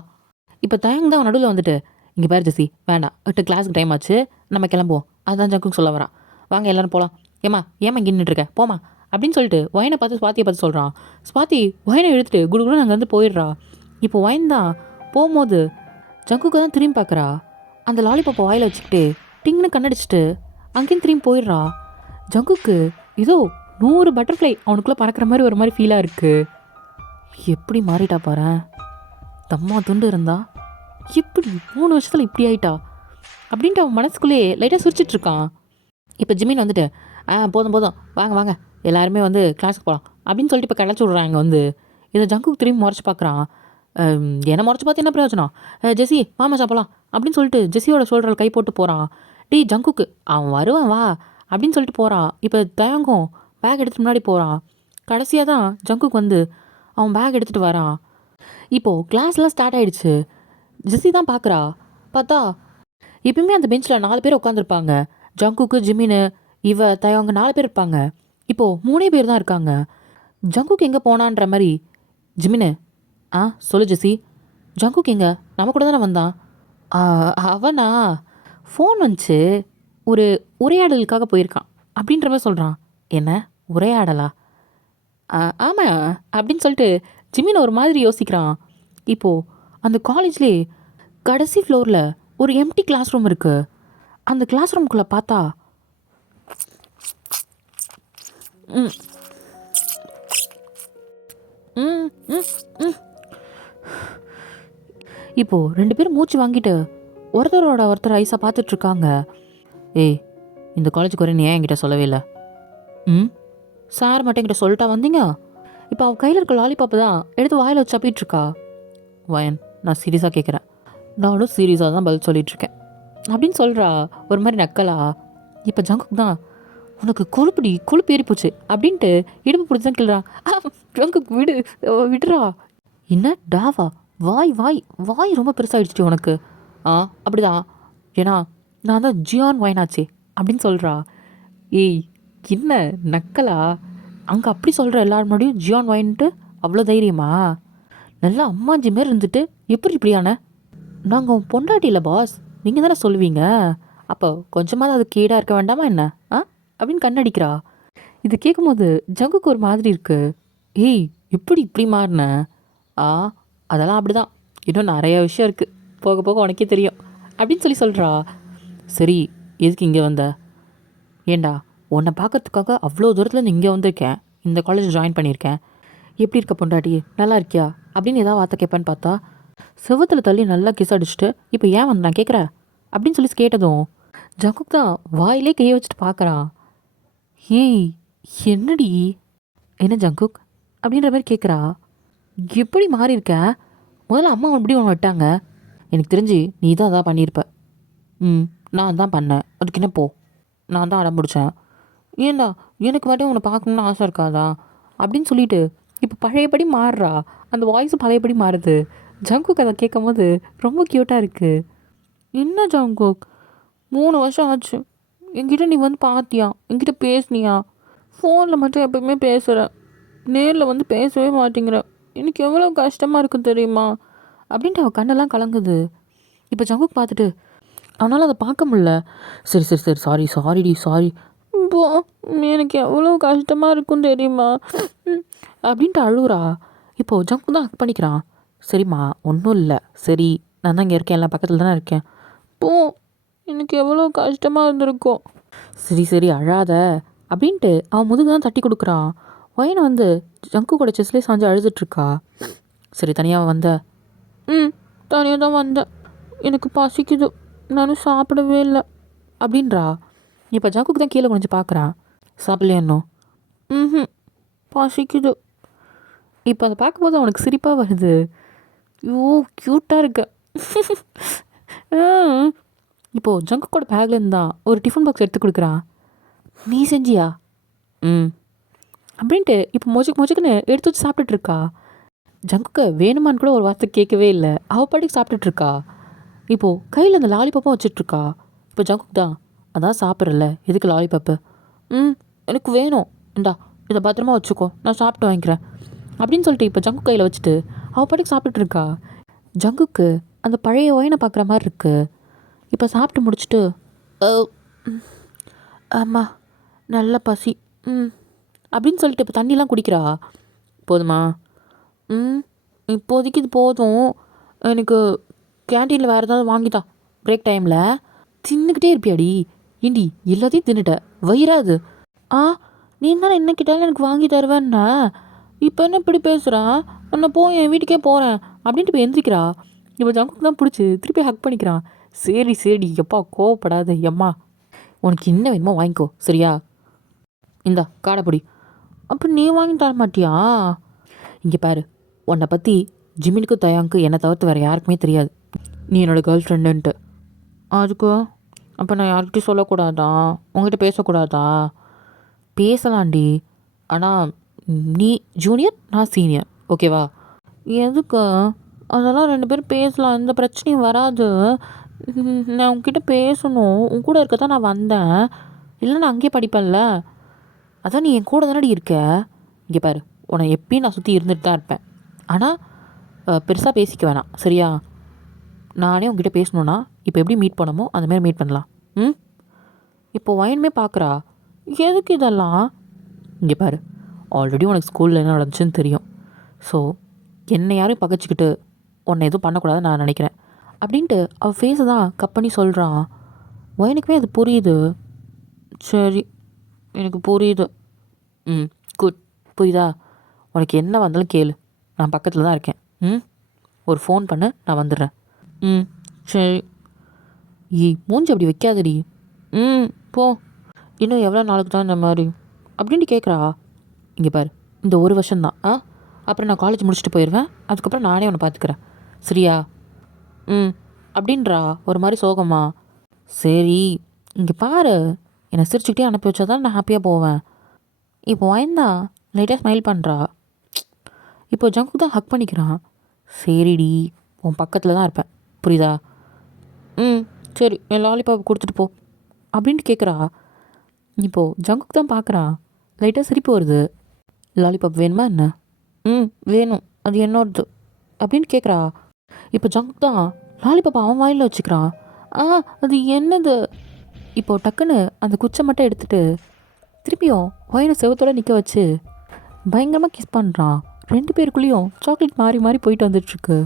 இப்போ தயங்க தான் நடுவில் வந்துட்டு, இங்கே பேர் ஜெஸ்ஸி வேண்டாம், கிளாஸுக்கு டைம் ஆச்சு, நம்ம கிளம்புவோம். அதுதான் ஜங்குக் சொல்ல வரான். வாங்க எல்லோரும் போகலாம். ஏம்மா இங்கே நின்றுருக்க போமா அப்படின்னு சொல்லிட்டு ஒயனை பார்த்து ஸ்வாத்தியை பார்த்து சொல்கிறான். ஸ்வாதி ஒயனை எடுத்துட்டு குடுகுடுன்னு அங்கே வந்து போயிடுறா. இப்போ ஒயன் தான் போகும்போது ஜங்குக்கு தான் திரும்பி பார்க்குறா. அந்த லாலிபாப்பை வாயில் வச்சுக்கிட்டு டிங்னு கண்ணடிச்சிட்டு அங்கேயும் திரும்பி போயிடுறா. ஜங்குக்கு ஏதோ 100 பட்டர்ஃப்ளை அவனுக்குள்ளே பறக்கிற மாதிரி ஒரு மாதிரி ஃபீலாக இருக்குது. எப்படி மாறிட்டா பாரு. தம்மா துண்டு இருந்தா எப்படி 3 வருஷத்தில் இப்படி ஆயிட்டா அப்படின்ட்டு அவன் மனசுக்குள்ளேயே லைட்டாக சிரிச்சிட்ருக்கான். இப்போ ஜிமின் வந்துட்டு போதும் போதும் வாங்க வாங்க எல்லாருமே வந்து கிளாஸுக்கு போகலாம் அப்படின்னு சொல்லிட்டு இப்போ கிளச்சி விட்றாங்க. வந்து இதை ஜங்குக்கு திரும்பி முறைச்சி பார்க்குறான். என்ன முறைச்சி பார்த்து என்ன பிரயோஜனம்? ஜெஸ்ஸி வாமா சாப்பிடலாம் அப்படின்னு சொல்லிட்டு ஜெஸ்ஸியோட ஷோல்டரில் கை போட்டு போகிறான். டேய் ஜங்குக்கு அவன் வருவான் வா அப்படின்னு சொல்லிட்டு போகிறான். இப்போ தயங்கும் பேக் எடுத்துகிட்டு முன்னாடி போகிறான். கடைசியாக தான் ஜங்குக்கு வந்து அவன் பேக் எடுத்துகிட்டு வரான். இப்போது கிளாஸ்லாம் ஸ்டார்ட் ஆகிடுச்சு. ஜெஸ்ஸி தான் பார்க்குறா. பார்த்தா எப்பயுமே அந்த பெஞ்சில் 4 பேர் உட்காந்துருப்பாங்க. ஜங்குக்கு ஜிமின்னு இவ தயவங்க 4 பேர் இருப்பாங்க. இப்போது 3 பேர் தான் இருக்காங்க. ஜங்குக்கு எங்கே போனான்ற மாதிரி ஜிமின்னு சொல்லு ஜெஸ்ஸி. ஜங்குக்கு எங்கே நம்ம கூட தானே வந்தான்? அவனா ஃபோன் வந்துச்சு, ஒரு உரையாடலுக்காக போயிருக்கான் அப்படின்ற மாதிரி சொல்கிறான். என்ன உரையாடலா? ஆமாம் அப்படின்னு சொல்லிட்டு ஜிமின் ஒரு மாதிரி யோசிக்கிறான். இப்போது அந்த காலேஜ்லேயே கடைசி ஃப்ளோரில் ஒரு எம்டி கிளாஸ் ரூம் இருக்குது. அந்த கிளாஸ் ரூம்குள்ளே பார்த்தா இப்போது 2 பேரும் மூச்சு வாங்கிட்டு ஒருத்தரோட ஒருத்தர் ஐஸாக பார்த்துட்ருக்காங்க. ஏய் இந்த காலேஜுக்கு வரேன் ஏன் என்கிட்ட சொல்லவே இல்லை? சார் மட்டும் என்கிட்ட சொல்லிட்டா வந்தீங்க? இப்போ அவள் கையில் இருக்க லாலிபாப்பை தான் எடுத்து வாயில் வச்சு சப்பிட்டுருக்கா. வயன் நான் சீரியஸாக கேட்குறேன். நானும் சீரியஸாக தான் பதில் சொல்லிகிட்ருக்கேன் அப்படின்னு சொல்கிறா ஒரு மாதிரி நக்கலா. இப்போ ஜங்குக் தான் உனக்கு கொழுப்பு ஏறி போச்சு அப்படின்ட்டு இடுப்பு பிடிச்சி தான் கிள்றா. ஜங்குக் விடுறா. என்ன டாவா வாய் வாய் வாய் ரொம்ப பெருசாகிடுச்சு உனக்கு. அப்படிதான், ஏன்னா நான் தான் ஜியான் வயனாச்சே அப்படின்னு சொல்கிறா. ஏய் என்ன நக்கலா? அங்கே அப்படி சொல்கிற எல்லாரும் முன்னாடியும் ஜியான் வாயின்ட்டு அவ்வளோ தைரியமா? நல்லா அம்மாஞ்சி மாரி இருந்துட்டு எப்படி இப்படியான? நாங்கள் பொண்டாட்டி இல்லை பாஸ், நீங்கள் தானே சொல்லுவீங்க. அப்போ கொஞ்சமாவது அது கேடாக இருக்க வேண்டாமா என்ன அப்படின்னு கண்ணடிக்கிறா. இது கேட்கும்போது ஜங்குக்கு ஒரு மாதிரி இருக்கு. ஏய் எப்படி இப்படி மாறின? அதெல்லாம் அப்படிதான், இன்னும் நிறைய விஷயம் இருக்குது, போக போக உனக்கே தெரியும் அப்படின்னு சொல்கிறா. சரி எதுக்கு இங்கே வந்த? ஏண்டா உன்னை பார்க்கறதுக்காக அவ்வளோ தூரத்துலேருந்து இங்கே வந்திருக்கேன், இந்த காலேஜ் ஜாயின் பண்ணியிருக்கேன். எப்படி இருக்க பொண்டாட்டி, நல்லா இருக்கியா அப்படின்னு ஏதாவது வார்த்தை கேட்பேன்னு பார்த்தா செவத்தில் தள்ளி நல்லா கிஸ் அடிச்சுட்டு இப்போ ஏன் வந்து நான் கேட்குறேன் அப்படின்னு சொல்லி கேட்டதும் ஜங்குக் தான் வாயிலே கையை வச்சுட்டு பார்க்குறான். ஏய் என்னடி? என்ன ஜங்குக் அப்படின்ற மாதிரி கேட்குறா. எப்படி மாறி இருக்க? முதல்ல அம்மா எப்படி ஒன்று விட்டாங்க, எனக்கு தெரிஞ்சு நீ தான் அதான் பண்ணியிருப்ப. நான் தான் பண்ணேன், அதுக்கு என்ன போ, நான் தான் அடம் பிடிச்சேன். ஏண்டா எனக்கு மட்டும் உன்னை பார்க்கணுன்னு ஆசை இருக்காதா அப்படின்னு சொல்லிட்டு இப்போ பழையபடி மாறுறா. அந்த வாய்ஸும் பழையபடி மாறுது. ஜங்குக் அதை கேட்கும் போது ரொம்ப க்யூட்டாக இருக்குது. என்ன ஜங்குக் 3 வருஷம் ஆச்சு, என்கிட்ட நீ வந்து பார்த்தியா, என்கிட்ட பேசுனியா? ஃபோனில் மட்டும் எப்போயுமே பேசுகிறேன், நேரில் வந்து பேசவே மாட்டேங்கிற, எனக்கு எவ்வளோ கஷ்டமாக இருக்குது தெரியுமா அப்படின்ட்டு அவள் கண்ணெல்லாம் கலங்குது. இப்போ ஜங்குக் பார்த்துட்டு அவனால் அதை பார்க்க முடில. சரி சரி சரி சாரி சாரிடி சாரி, போ, எனக்கு எவ்வளோ கஷ்டமாக இருக்கும் தெரியுமா அப்படின்ட்டு அழுகுறா. இப்போது ஜங்குக் தான் ஹக் பண்ணிக்கிறான். சரிம்மா ஒன்றும் இல்லை, சரி நான் தான் இங்கே இருக்கேன், எல்லாம் பக்கத்தில் தானே இருக்கேன், போ, எனக்கு எவ்வளோ கஷ்டமாக இருந்திருக்கும். சரி சரி அழாத அப்படின்ட்டு அவன் முதுகு தான் தட்டி கொடுக்குறான். வயனை வந்து ஜங்குக்கோட செஸ்லேயே சாஞ்சு அழுதுட்ருக்கா. சரி தனியாக வந்த? தனியாக தான் வந்தேன், எனக்கு பசிக்குது, நானும் சாப்பிடவே இல்லை அப்படின்றா. இப்போ ஜங்குக்கு தான் கீழே குனிஞ்சு பார்க்குறான். சாப்பிடலையா இன்னும்? ம். பசிக்குது. இப்போ அதை பார்க்கும்போது அவனுக்கு சிரிப்பாக வருது. ஐயோ க்யூட்டாக இருக்க. இப்போது ஜங்குக்கோட பேக்லேருந்து தான் ஒரு டிஃபன் பாக்ஸ் எடுத்து கொடுக்குறான். நீ செஞ்சியா? ம் அப்படின்ட்டு இப்போ மொஜக்குன்னு எடுத்து வச்சு சாப்பிட்டுட்ருக்கா. ஜங்குக்கு வேணுமான்னு கூட ஒரு வார்த்தை கேட்கவே இல்லை. அவள் பாட்டுக்கு சாப்பிட்டுட்ருக்கா. இப்போது கையில் அந்த லாலிபாப்பும் வச்சிட்ருக்கா. இப்போ ஜங்குக்கு தான் அதான் சாப்பிட்றல, எதுக்கு லாலிபாப்பு? எனக்கு வேணும், இந்தா இதை பத்திரமா வச்சுக்கோ, நான் சாப்பிட்டு வாங்கிக்கிறேன் அப்படின்னு சொல்லிட்டு இப்போ ஜங்கு கையில் வச்சுட்டு அவள் பாட்டுக்கு சாப்பிட்டுட்ருக்கா. ஜங்குக்கு அந்த பழைய ஒயினை பார்க்குற மாதிரி இருக்கு. இப்போ சாப்பிட்டு முடிச்சுட்டு ஆமாம் நல்ல பசி அப்படின்னு சொல்லிட்டு இப்போ தண்ணிலாம் குடிக்கிறா. போதுமா? இப்போதைக்கு இது போதும். எனக்கு கேன்டீனில் வேறு ஏதாவது வாங்கிட்டா பிரேக் டைமில். தின்னுக்கிட்டே இருப்பியாடி? ஏண்டி எல்லாத்தையும் தின்னுட்ட, வயிறாது? நீ தானே என்ன கிட்டாலும் எனக்கு வாங்கி தருவேன்னா, இப்போ என்ன இப்படி பேசுகிறான்? நான் போய் என் வீட்டுக்கே போகிறேன் அப்படின்ட்டு இப்போ எந்திரிக்கிறா. இப்போ ஜங்குக்கு தான் பிடிச்சி திருப்பி ஹக் பண்ணிக்கிறான். சரி எப்பா கோவப்படாத எம்மா, உனக்கு என்ன வேணுமோ வாங்கிக்கோ சரியா? இந்தா காடைப்பொடி. அப்போ நீ வாங்கி தர மாட்டியா? இங்கே பாரு, உன்னை பற்றி ஜிமினுக்கு தயாங்க்கு என்னை தவிர்த்து வேறு யாருக்குமே தெரியாது, நீ என்னோடய கேர்ள் ஃப்ரெண்டுன்ட்டு. அதுக்கு அப்போ நான் யார்கிட்டையும் சொல்லக்கூடாதா? உங்ககிட்ட பேசக்கூடாதா? பேசலாண்டி, ஆனால் நீ ஜூனியர், நான் சீனியர், ஓகேவா? எதுக்கு? அதெல்லாம் 2 பேரும் பேசலாம், எந்த பிரச்சனையும் வராது. நான் உங்ககிட்ட பேசணும், உன் கூட இருக்க தான் நான் வந்தேன். இல்லை நான் அங்கேயே படிப்பேன்ல. அதான் நீ என் கூட தானடி இருக்க. இங்கே பாரு, உன்னை எப்பயும் நான் சுற்றி இருந்துட்டு தான் இருப்பேன். ஆனால் பெருசாக பேசிக்க வேணாம் சரியா? நானே உங்ககிட்ட பேசணுன்னா இப்போ எப்படி மீட் பண்ணமோ அந்தமாரி மீட் பண்ணலாம். இப்போ வயனுமே பார்க்குறா. எதுக்கு இதெல்லாம்? இங்கே பாரு, ஆல்ரெடி உனக்கு ஸ்கூலில் என்ன நடந்துச்சுன்னு தெரியும். ஸோ என்னை யாரும் பகைச்சிக்கிட்டு உன்னை எதுவும் பண்ணக்கூடாதுன்னு நான் நினைக்கிறேன் அப்படின்ட்டு அவள் ஃபேஸை தான் கட் பண்ணி சொல்கிறான். வயனுக்குமே அது புரியுது. சரி எனக்கு புரியுது. குட், புரியுதா? உனக்கு என்ன வந்தாலும் கேளு, நான் பக்கத்தில் தான் இருக்கேன். ஒரு ஃபோன் பண்ணு, நான் வந்துடுறேன். சரி. மூஞ்சி அப்படி வைக்காதடி. போ, இன்னும் எவ்வளோ நாளுக்கு தான் இந்த மாதிரி அப்படின்ட்டு கேட்குறா. இங்கே பாரு, இந்த ஒரு வருஷம்தான், அப்புறம் நான் காலேஜ் முடிச்சுட்டு போயிடுவேன். அதுக்கப்புறம் நானே உன்னை பார்த்துக்கிறேன் சரியா? அப்படின்றா ஒரு மாதிரி சோகமா. சரி இங்கே பாரு, என்னை சிரிச்சுக்கிட்டே அனுப்பி வச்சா தான் நான் ஹாப்பியாக போவேன். இப்போ வாய்ந்தா லைட்டாக ஸ்மைல் பண்ணுறா. இப்போ ஜங்கு தான் ஹக் பண்ணிக்கிறான். சரிடி, உன் பக்கத்தில் தான் இருப்பேன், புரியுதா? சரி, என் லாலிபாப் கொடுத்துட்டு போ அப்படின்ட்டு கேட்குறா. இப்போது ஜங்குக்கு தான் பார்க்குறா. லைட்டாக சிரிப்பு வருது. லாலிபாப் வேணுமா என்ன? வேணும், அது என்னோடது அப்படின்னு கேட்குறா. இப்போ ஜங்குக்கு தான் லாலிபாப் அவன் வாயில் வச்சுக்கிறான். அது என்னது? இப்போது டக்குன்னு அந்த குச்சை மட்டும் எடுத்துகிட்டு திருப்பியும் ஒயினை செவத்தோடு நிற்க வச்சு பயங்கரமாக கிஸ் பண்ணுறான். 2 பேருக்குள்ளேயும் சாக்லேட் மாறி மாறி போயிட்டு வந்துட்டுருக்கு.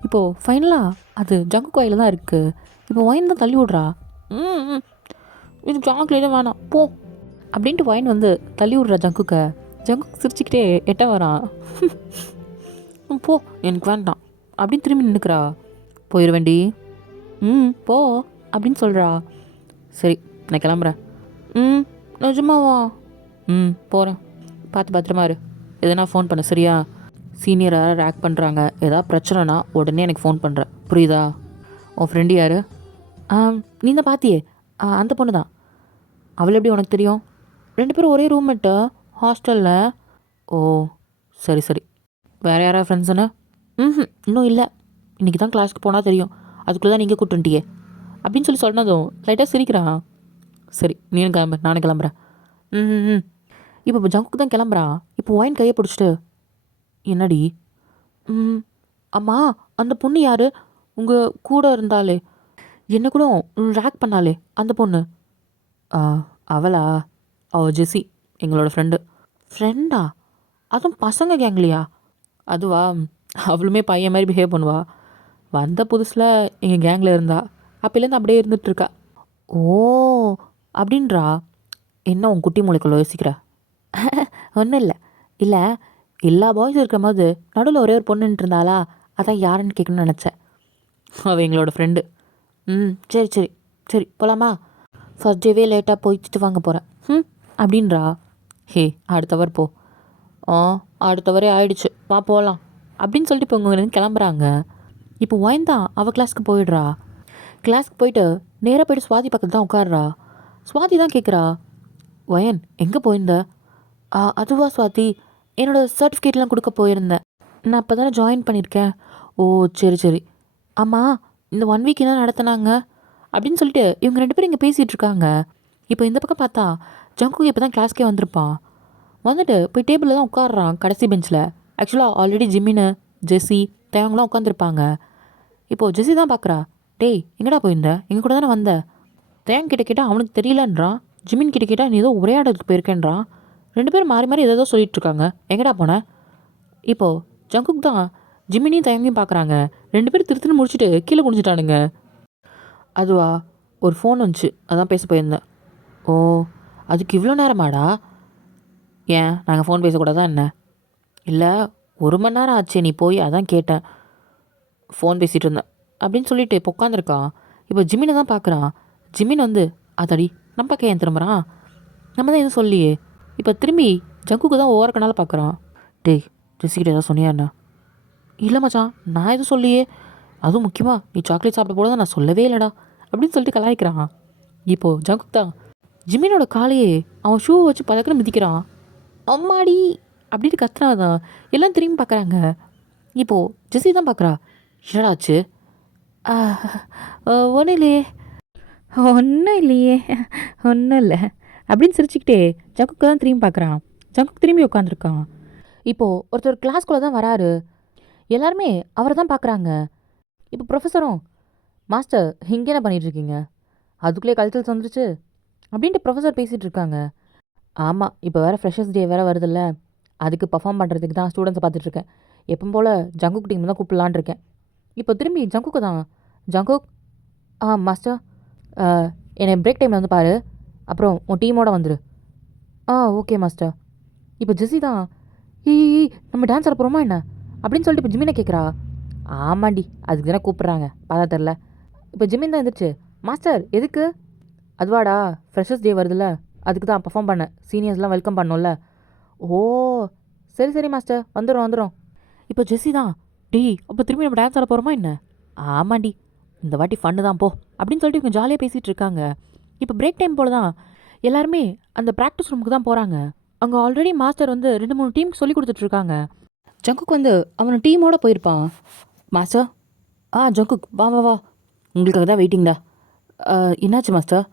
இப்போது ஃபைனலாக அது ஜங்கு கோயில் தான் இருக்குது. இப்போ ஒயின் தான் தள்ளி விட்றா. இது சாக்லேட்டே வேணாம் போ அப்படின்ட்டு ஒயின் வந்து தள்ளி விட்றா ஜங்குக்கை. ஜங்கு சிரிச்சுக்கிட்டே எட்ட வரான். போ, எனக்கு வேண்டாம் அப்படின்னு திரும்பி நின்றுக்கிறா. போயிடுவேண்டி. போ அப்படின்னு சொல்கிறா. சரி நான் கிளம்புறேன். நிஜமாவா? போகிறேன், பார்த்து பத்திரமா இரு. எதனா ஃபோன் பண்ண சரியா? சீனியர் யாராவது ஆக்ட் பண்ணுறாங்க, ஏதாவது பிரச்சனைனா உடனே எனக்கு ஃபோன் பண்ணுறேன், புரியுதா? உன் ஃப்ரெண்டு யார்? நீ தான் பார்த்தியே, அந்த பொண்ணு தான். அவள் எப்படி உனக்கு தெரியும்? 2 பேரும் ஒரே ரூம்மேட்டு ஹாஸ்டலில். ஓ சரி. வேறு யாராவது ஃப்ரெண்ட்ஸுன்னு? இன்னும் இல்லை, இன்றைக்கி தான் கிளாஸ்க்கு போனால் தெரியும். அதுக்குள்ளே தான் நீங்கள் கூப்பிட்டுட்டியே அப்படின்னு சொல்லி சொன்னதும் லைட்டாக சிரிக்கிறான். சரி நீனும் கிளம்பு, நானும் கிளம்புறேன். இப்போ ஜங்குக்கு தான் கிளம்புறான். இப்போ ஒயின் கையை பிடிச்சிட்டு, என்னடி? அம்மா அந்த பொண்ணு யார்? உங்கள் கூட இருந்தாலே, என்ன கூட ரேக் பண்ணாலே அந்த பொண்ணு. அவளா? அவள் ஜெஸி, எங்களோட ஃப்ரெண்டா? அதுவும் பசங்க கேங்லையா? அதுவா? அவளுமே பையன் மாதிரி பிஹேவ் பண்ணுவா. வந்த புதுசில் எங்கள் கேங்கில் இருந்தா, அப்போலேருந்து அப்படியே இருந்துகிட்ருக்கா. ஓ அப்படின்றா. என்ன உன் குட்டி மூளைக்குள்ள யோசிக்கிற? ஒன்றும் இல்லை, எல்லா பாய்ஸும் இருக்கும் போது நடுவில் ஒரே ஒரு பொண்ணுன்ட்டு இருந்தாளா, அதான் யாருன்னு கேட்கணும்னு நினச்சேன். அவள் எங்களோட ஃப்ரெண்டு. சரி போகலாமா? ஃபர்ஸ்ட் டேவே லேட்டாக போய் திட்டு வாங்க போகிறேன். அப்படின்றா. ஹே அடுத்த அவர் போ. ஆ அடுத்த வரே ஆயிடுச்சு வா போகலாம் அப்படின்னு சொல்லிட்டு இப்போ இவங்க கிளம்புறாங்க. இப்போ ஒயன் தான் அவள் கிளாஸ்க்கு போயிடுறா. கிளாஸ்க்கு போயிட்டு நேராக போயிட்டு சுவாதி பக்கத்து தான் உட்காடுறா. சுவாதி தான் கேட்குறா, ஒயன் எங்கே போயிருந்த? அதுவா சுவாதி, என்னோடய சர்டிஃபிகேட்லாம் கொடுக்க போயிருந்தேன். நான் இப்போ தானே ஜாயின் பண்ணியிருக்கேன். ஓ சரி சரி. ஆமாம் இந்த 1 வீக் என்ன நடத்தினாங்க அப்படின்னு சொல்லிட்டு இவங்க 2 பேரும் இங்கே பேசிகிட்டு இருக்காங்க. இப்போ இந்த பக்கம் பார்த்தா ஜங்குக்கு இப்போ தான் கிளாஸ்க்கே வந்திருப்பான். வந்துட்டு போய் டேபிளில் தான் உட்காடுறான் கடைசி பெஞ்சில். ஆக்சுவலாக ஆல்ரெடி ஜிம்மின்னு ஜெஸ்ஸி தேவங்களாம் உட்காந்துருப்பாங்க. இப்போது ஜெஸ்ஸி தான் பார்க்குறா. டேய் எங்கடா போயிருந்த, எங்கள் கூட தானே வந்த? தேவன் கிட்ட கேட்டால் அவனுக்கு தெரியலன்றான். ஜிம்மின் கிட்ட கேட்டால் நீ ஏதோ உரையாடலுக்கு போயிருக்கேன்றான். 2 பேரும் மாறி மாறி ஏதோ சொல்லிட்டு இருக்காங்க. எங்கடா போன? இப்போது ஜங்குக் தான் ஜிம்மினையும் தயங்கையும் பார்க்குறாங்க. 2 பேரும் திருத்துன்னு முடிச்சுட்டு கீழே குடிஞ்சிட்டானுங்க. அதுவா ஒரு ஃபோன் வந்துச்சு, அதான் பேச போயிருந்தேன். ஓ அதுக்கு இவ்வளோ நேரமாடா? ஏன் நாங்கள் ஃபோன் பேசக்கூடாதா என்ன? இல்லை 1 மணி நேரம் ஆச்சு நீ போய், அதான் கேட்டேன். ஃபோன் பேசிகிட்டு இருந்தேன் அப்படின்னு சொல்லிட்டு இப்போ உட்காந்துருக்கான். இப்போ ஜிம்மினை தான் பார்க்குறான். ஜிம்மின் வந்து அதடி நம்ம பக்கம் ஏன் திரும்புகிறான்? நம்ம தான் எதுவும் சொல்லியே. இப்போ திரும்பி ஜங்குக்கு தான் ஒவ்வொரு கணால் பார்க்குறான். டேய் ஜெஸ்ஸிக்கிட்ட ஏதாவது சொன்னியா என்ன? இல்லை மச்சான் நான் எதுவும் சொல்லியே. அதுவும் முக்கியமாக நீ சாக்லேட் சாப்பிட போல தான் நான் சொல்லவே இல்லைடா அப்படின்னு சொல்லிட்டு கலாய்க்கிறான். இப்போது ஜங்குக் தான் ஜிம்மினோட காலையே அவன் ஷூ வச்சு பதக்கன்னு மிதிக்கிறான். அம்மாடி அப்படின்னு கத்துறாதான். எல்லாம் திரும்பி பார்க்குறாங்க. இப்போது ஜெஸ்ஸி தான் பார்க்குறா. என்னடாச்சு? ஒன்றும் இல்லையே ஒன்றும் இல்லையே ஒன்றும் இல்லை அப்படின்னு சிரிச்சுக்கிட்டே ஜங்குக்கு தான் திரும்பி பார்க்குறான். ஜங்குக் திரும்பி உட்காந்துருக்கான். இப்போது ஒருத்தர் கிளாஸ்குள்ளே தான் வராரு. எல்லாருமே அவரை தான் பார்க்குறாங்க. இப்போ ப்ரொஃபஸரும், மாஸ்டர் இங்கே என்ன பண்ணிகிட்ருக்கீங்க? அதுக்குள்ளேயே கல்ச்சர்ஸ் வந்துருச்சு அப்படின்ட்டு ப்ரொஃபஸர் பேசிகிட்டு இருக்காங்க. ஆமாம் இப்போ வேறு ஃப்ரெஷர்ஸ் டே வேறு வருதில்ல, அதுக்கு பர்ஃபார்ம் பண்ணுறதுக்கு தான் ஸ்டூடெண்ட்ஸை பார்த்துட்ருக்கேன். எப்போ போல் ஜங்குக் டீம் தான் கூப்பிடலான் இருக்கேன். இப்போ திரும்பி ஜங்குக்கு தான், ஜங்குக் மாஸ்டர் என்னை பிரேக் டைமில் வந்து பாரு, அப்புறம் உன் டீமோட வந்துடு. Okay master. இப்போ ஜெஸ்ஸி தான், ஈ நம்ம டான்ஸ் ஆட போகிறோமா என்ன அப்படின்னு சொல்லிட்டு இப்போ ஜிம்மினை கேட்குறா. ஆமாண்டி அதுக்கு தானே கூப்பிட்றாங்க, பார்த்தா தெரில. இப்போ ஜிம்மின் தான் இருந்துச்சு. மாஸ்டர் எதுக்கு? அதுவாடா ஃப்ரெஷர்ஸ் டே வருதுல்ல, அதுக்கு தான் பர்ஃபார்ம் பண்ணேன், சீனியர்ஸ்லாம் வெல்கம் பண்ணோம்ல. ஓ சரி சரி மாஸ்டர், வந்துடும். இப்போ ஜெஸ்ஸி தான், அப்போ திரும்பி நம்ம டான்ஸ் ஆட போகிறோமா என்ன? ஆமாண்டி இந்த வாட்டி ஃபன்னு தான் போ அப்படின்னு சொல்லிட்டு இவங்க ஜாலியாக பேசிகிட்டு இருக்காங்க. இப்போ பிரேக் டைம் போல் தான் எல்லாருமே அந்த ப்ராக்டிஸ் ரூமுக்கு தான் போகிறாங்க. அங்கே ஆல்ரெடி மாஸ்டர் வந்து 2-3 டீமுக்கு சொல்லி கொடுத்துட்ருக்காங்க. ஜங்குக் வந்து அவனை டீமோடு போயிருப்பான். மாஸ்டர் ஜங்குக் வா வா வா, உங்களுக்காக தான் வெயிட்டிங்டா. என்னாச்சு மாஸ்டர்?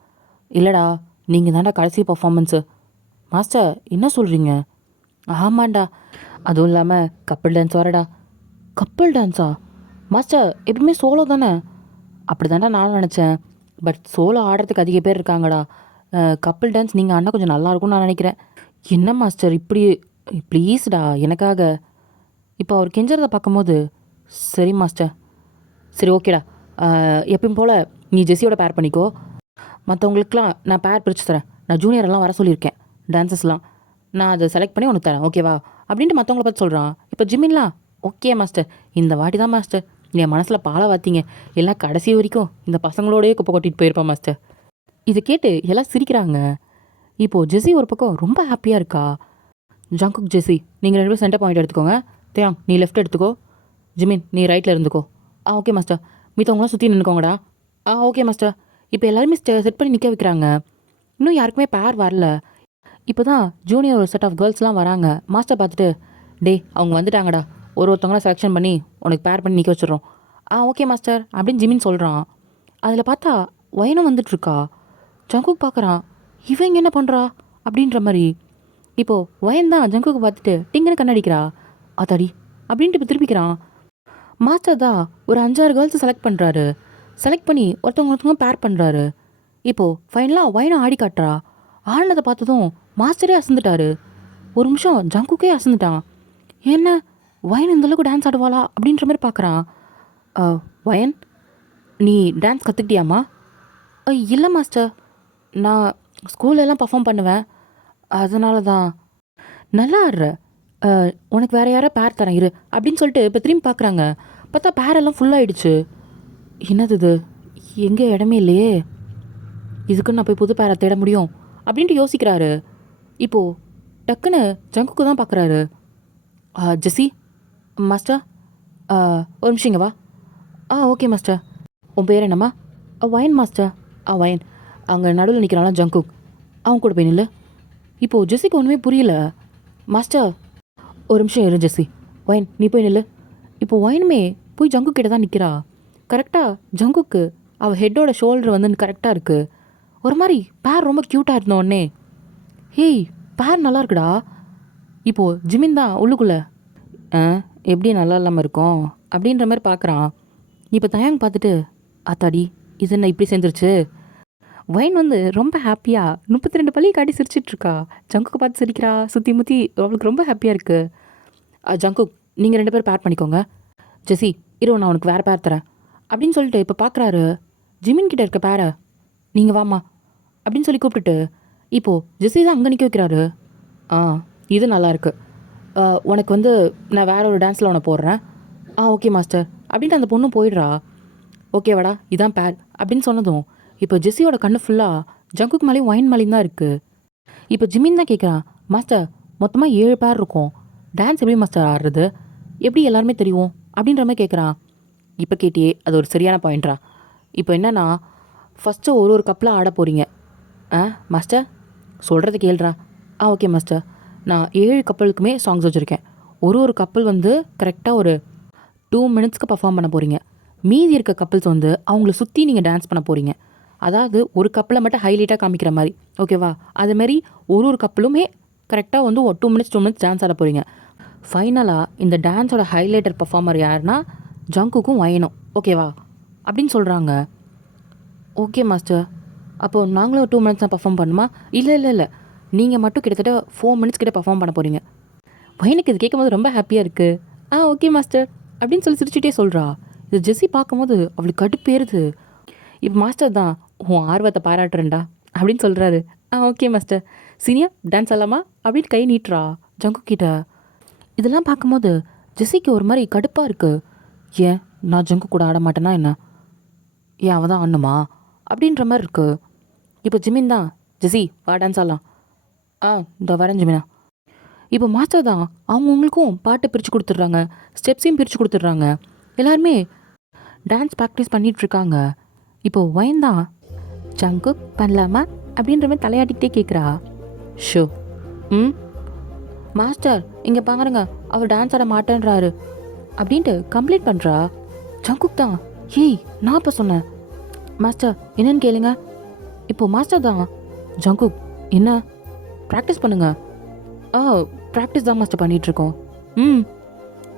இல்லைடா நீங்கள் தான்டா கடைசி பர்ஃபார்மன்ஸு. மாஸ்டர் என்ன சொல்கிறீங்க? ஆமாண்டா, அதுவும் இல்லாமல் கப்பிள் டான்ஸ் வரடா. கப்பிள் டான்ஸா? மாஸ்டர் எப்பவுமே சோலோ தானே? அப்படி தான்டா நானும் நினச்சேன், பட் சோலோ ஆடுறதுக்கு அதிக பேர் இருக்காங்கடா. கப்பிள் டான்ஸ் நீங்கள் ஆடினா கொஞ்சம் நல்லாயிருக்கும்னு நான் நினைக்கிறேன். என்ன மாஸ்டர் இப்படி, ப்ளீஸ்டா எனக்காக. இப்போ அவர் கெஞ்சறதை பார்க்கும்போது, சரி மாஸ்டர் சரி ஓகேடா, எப்பயும் போல் நீ ஜெஸ்ஸியோட பேர் பண்ணிக்கோ, மற்றவங்களுக்குலாம் நான் பேர் பிரித்து தரேன். நான் ஜூனியரெல்லாம் வர சொல்லியிருக்கேன், டான்ஸஸ்லாம் நான் அதை செலக்ட் பண்ணி உனக்கு தரேன் ஓகேவா அப்படின்ட்டு மற்றவங்கள பார்த்து சொல்கிறான். இப்போ ஜிம்மின்லாம் ஓகே மாஸ்டர், இந்த வாட்டி தான் மாஸ்டர் என் மனசில் பாலை வாத்தீங்க, எல்லாம் கடைசி வரைக்கும் இந்த பசங்களோடய குப்பை கொட்டிட்டு போயிருப்பான் மாஸ்டர். இதை கேட்டு எல்லாம் சிரிக்கிறாங்க. இப்போது ஜெஸ்ஸி ஒரு பக்கம் ரொம்ப ஹாப்பியாக இருக்கா. ஜங்குக் ஜெஸ்ஸி நீங்கள் 2 பேரும் சென்டர் பாயிண்ட் எடுத்துக்கோங்க. தேங் நீ லெஃப்ட் எடுத்துக்கோ, ஜிமின் நீ ரைட்டில் இருந்துக்கோ. Okay master. மித்தவங்களாம் சுற்றி நின்றுக்கோங்கடா. Okay master. இப்போ எல்லாருமே செட் பண்ணி நிற்க வைக்கிறாங்க. இன்னும் யாருக்குமே பேர் வரல. இப்போ தான் ஜூனியர் ஒரு செட் ஆஃப் கேர்ள்ஸ்லாம் வராங்க. மாஸ்டர் பார்த்துட்டு, அவங்க வந்துட்டாங்கடா, ஒருத்தவங்களாம் செலெக்ஷன் பண்ணி உனக்கு பேர் பண்ணி நிற்க வச்சிடுறோம். ஓகே மாஸ்டர் அப்படின்னு ஜிமின் சொல்கிறான். அதில் பார்த்தா வயனும் வந்துட்டுருக்கா. ஜங்குக் பார்க்குறான், இவங்க என்ன பண்ணுறா அப்படின்ற மாதிரி. இப்போது வயன் தான் ஜங்குக்கு பார்த்துட்டு டிங்கன்னு கண்ணடிக்கிறா. அதாடி அப்படின்ட்டு இப்போ திருப்பிக்கிறான். மாஸ்டர் தான் ஒரு 5-6 கேர்ள்ஸை செலக்ட் பண்ணுறாரு. செலக்ட் பண்ணி ஒருத்தவங்க பேர் பண்ணுறாரு. இப்போது ஃபைனலாக வயனும் ஆடி காட்டுறா. ஆடினதை பார்த்ததும் மாஸ்டரே அசந்துட்டாரு. ஒரு நிமிஷம் ஜங்குக்கே அசந்துட்டான். என்ன வயன் இந்தளவுக்கு டான்ஸ் ஆடுவாளா அப்படின்ற மாதிரி பார்க்குறான். வயன் நீ டான்ஸ் கற்றுக்கிட்டியாம்மா? இல்லை மாஸ்டர், நான் ஸ்கூல்லலாம் பர்ஃபார்ம் பண்ணுவேன், அதனால தான். நல்லா ஆடுற, உனக்கு வேறு யாரோ பேர் தரேன் இரு அப்படின்னு சொல்லிட்டு இப்போ திரும்பி பார்க்குறாங்க. பார்த்தா பேரெல்லாம் ஃபுல்லாகிடுச்சு. என்னது இது, எங்கே இடமே இல்லையே, இதுக்குன்னு நான் போய் புது பேரை தேட முடியும் அப்படின்ட்டு யோசிக்கிறாரு. இப்போது டக்குன்னு ஜங்குக்கு தான் பார்க்குறாரு. ஜெஸ்ஸி மாஸ்டர், ஒரு நிமிஷம் இங்க வா. Okay master. உன் பேர் என்னம்மா? வயன் மாஸ்டர். வயன். அங்கே நடுவில் நிற்கிறானா ஜங்குக், அவன் கூட போய் நில்லு. இப்போது ஜெஸ்ஸிக்கு ஒன்றுமே புரியல. மாஸ்டர் ஒரு நிமிஷம் இரு ஜெஸ்ஸி. வயன் நீ போய் நில்லு. இப்போ வயனுமே போய் ஜங்குக் கிட்ட தான் நிற்கிறா. கரெக்டாக ஜங்குக்கு அவள் ஹெட்டோட ஷோல்டர் வந்து கரெக்டாக இருக்குது. ஒரு மாதிரி பேர் ரொம்ப க்யூட்டாக இருந்தோடனே, ஹேய் பேர் நல்லா இருக்குடா. இப்போது ஜிமின் தான் உள்ளுக்குள்ளே எப்படி நல்லா இல்லாமல் இருக்கும் அப்படின்ற மாதிரி பார்க்குறான். இப்போ தயாங் பார்த்துட்டு, அத்தாடி இது என்ன இப்படி சேர்ந்துருச்சு. வைன் வந்து ரொம்ப ஹாப்பியாக 32 பள்ளி காட்டி சிரிச்சிட்ருக்கா. ஜங்குக்கு பார்த்து சிரிக்கிறா, சுற்றி முற்றி. அவளுக்கு ரொம்ப ஹாப்பியாக இருக்குது. ஜங்குக் நீங்கள் 2 பேர் பேர் பண்ணிக்கோங்க. ஜெஸ்ஸி இரு நான் உனக்கு வேறு பேர் தரேன் அப்படின்னு சொல்லிட்டு இப்போ பார்க்குறாரு ஜிமின் கிட்ட இருக்க பேரை. நீங்கள் வாமா அப்படின்னு சொல்லி கூப்பிட்டுட்டு இப்போது ஜெஸ்ஸி தான் அங்கே நிற்க வைக்கிறாரு. இது நல்லாயிருக்கு. உனக்கு வந்து நான் வேற ஒரு டான்ஸில் உன்னை போடுறேன். ஓகே மாஸ்டர் அப்படின்ட்டு அந்த பொண்ணும் போயிடுறா. ஓகேவாடா இதான் பேர் அப்படின்னு சொன்னதும் இப்போ ஜெஸ்ஸியோட கண்ணு ஃபுல்லாக ஜங்குக்கு மேலேயும் வைன் மேலேயும் தான் இருக்குது. இப்போ ஜிமின் தான் கேட்குறான், மாஸ்டர் மொத்தமாக 7 பேர் இருக்கும், டான்ஸ் எப்படி மாஸ்டர் ஆடுறது, எப்படி எல்லாருமே தெரியும் அப்படின்ற மாதிரி கேட்குறான். இப்போ கேட்டியே அது ஒரு சரியான பாயிண்ட்ரா. இப்போ என்னென்னா ஃபஸ்ட்டு ஒரு கப்பில் ஆட போகிறீங்க. மாஸ்டர் சொல்கிறது கேள்றா. Okay master. நான் 7 கப்பலுக்குமே சாங்ஸ் வச்சுருக்கேன். ஒரு கப்பல் வந்து கரெக்டாக ஒரு 2 மினிட்ஸ்க்கு பர்ஃபார்ம் பண்ண போகிறீங்க. மீதி இருக்க கப்பல்ஸ் வந்து அவங்கள சுற்றி நீங்கள் டான்ஸ் பண்ண போகிறீங்க. அதாவது ஒரு கப்பலை மட்டும் ஹைலைட்டாக காமிக்கிற மாதிரி, ஓகேவா? அதுமாரி ஒரு கப்பலுமே கரெக்டாக வந்து ஒரு 2 மினிட்ஸ் டான்ஸ் ஆட போகிறீங்க. ஃபைனலாக இந்த டான்ஸோட ஹைலைட்டர் பர்ஃபார்மர் யாருன்னா ஜங்குக்கும் வயனும், ஓகேவா அப்படின்னு சொல்கிறாங்க. Okay master. அப்போது நாங்களும் 2 மினிட்ஸ் தான் பர்ஃபார்ம் பண்ணுமா? இல்லை நீங்கள் மட்டும் கிட்டத்தட்ட 4 மினிட்ஸ் கிட்ட பர்ஃபார்ம் பண்ண போகிறீங்க. வயனுக்கு இது கேட்கும்போது ரொம்ப ஹாப்பியாக இருக்குது. ஓகே மாஸ்டர் அப்படின்னு சொல்லி சிரிச்சுட்டே சொல்கிறா. இது ஜெஸ்ஸி பார்க்கும்போது அவளுக்கு கடுப்பேறுது. இப்போ மாஸ்டர் தான் உன் ஆர்வத்தை பாராட்டுறேன்டா அப்படின்னு சொல்கிறாரு. Okay master. சீனியர் டான்ஸ் ஆடலாமா அப்படின்னு கை நீட்டுறா ஜங்கு கிட்ட. இதெல்லாம் பார்க்கும்போது ஜெஸ்ஸிக்கு ஒரு மாதிரி கடுப்பாக இருக்குது. ஏன் நான் ஜங்கு கூட ஆட மாட்டேன்னா என்ன, ஏன் அவள் தான் ஆடணுமா அப்படின்ற மாதிரி இருக்குது. இப்போ ஜிமின் தான், ஜெஸ்ஸி வா டான்ஸ் ஆடலாம். இந்த வரேன் ஜிமினா. இப்போ மாஸ்டர் தான் அவங்கவுங்களுக்கும் பாட்டை பிரித்து கொடுத்துட்றாங்க, ஸ்டெப்ஸையும் பிரித்து கொடுத்துட்றாங்க. எல்லாருமே டான்ஸ் ப்ராக்டிஸ் பண்ணிகிட்ருக்காங்க. இப்போது வயன் தான் ஜங்கு பண்ணலாமா அப்படின்ற மாதிரி தலையாட்டிக்கிட்டே கேட்குறா. ஷோ மாஸ்டர் இங்கே பாருங்க அவர் டான்ஸ் ஆட மாட்டேன்றாரு அப்படின்ட்டு கம்ப்ளைண்ட் பண்ணுறா. ஜங்குக் தான், ஏய் நான் இப்போ சொன்னேன் மாஸ்டர் என்னன்னு கேளுங்க. இப்போது மாஸ்டர் தான், ஜங்குக் என்ன ப்ராக்டிஸ் பண்ணுங்க. ப்ராக்டிஸ் தான் மாஸ்டர் பண்ணிகிட்ருக்கோம்.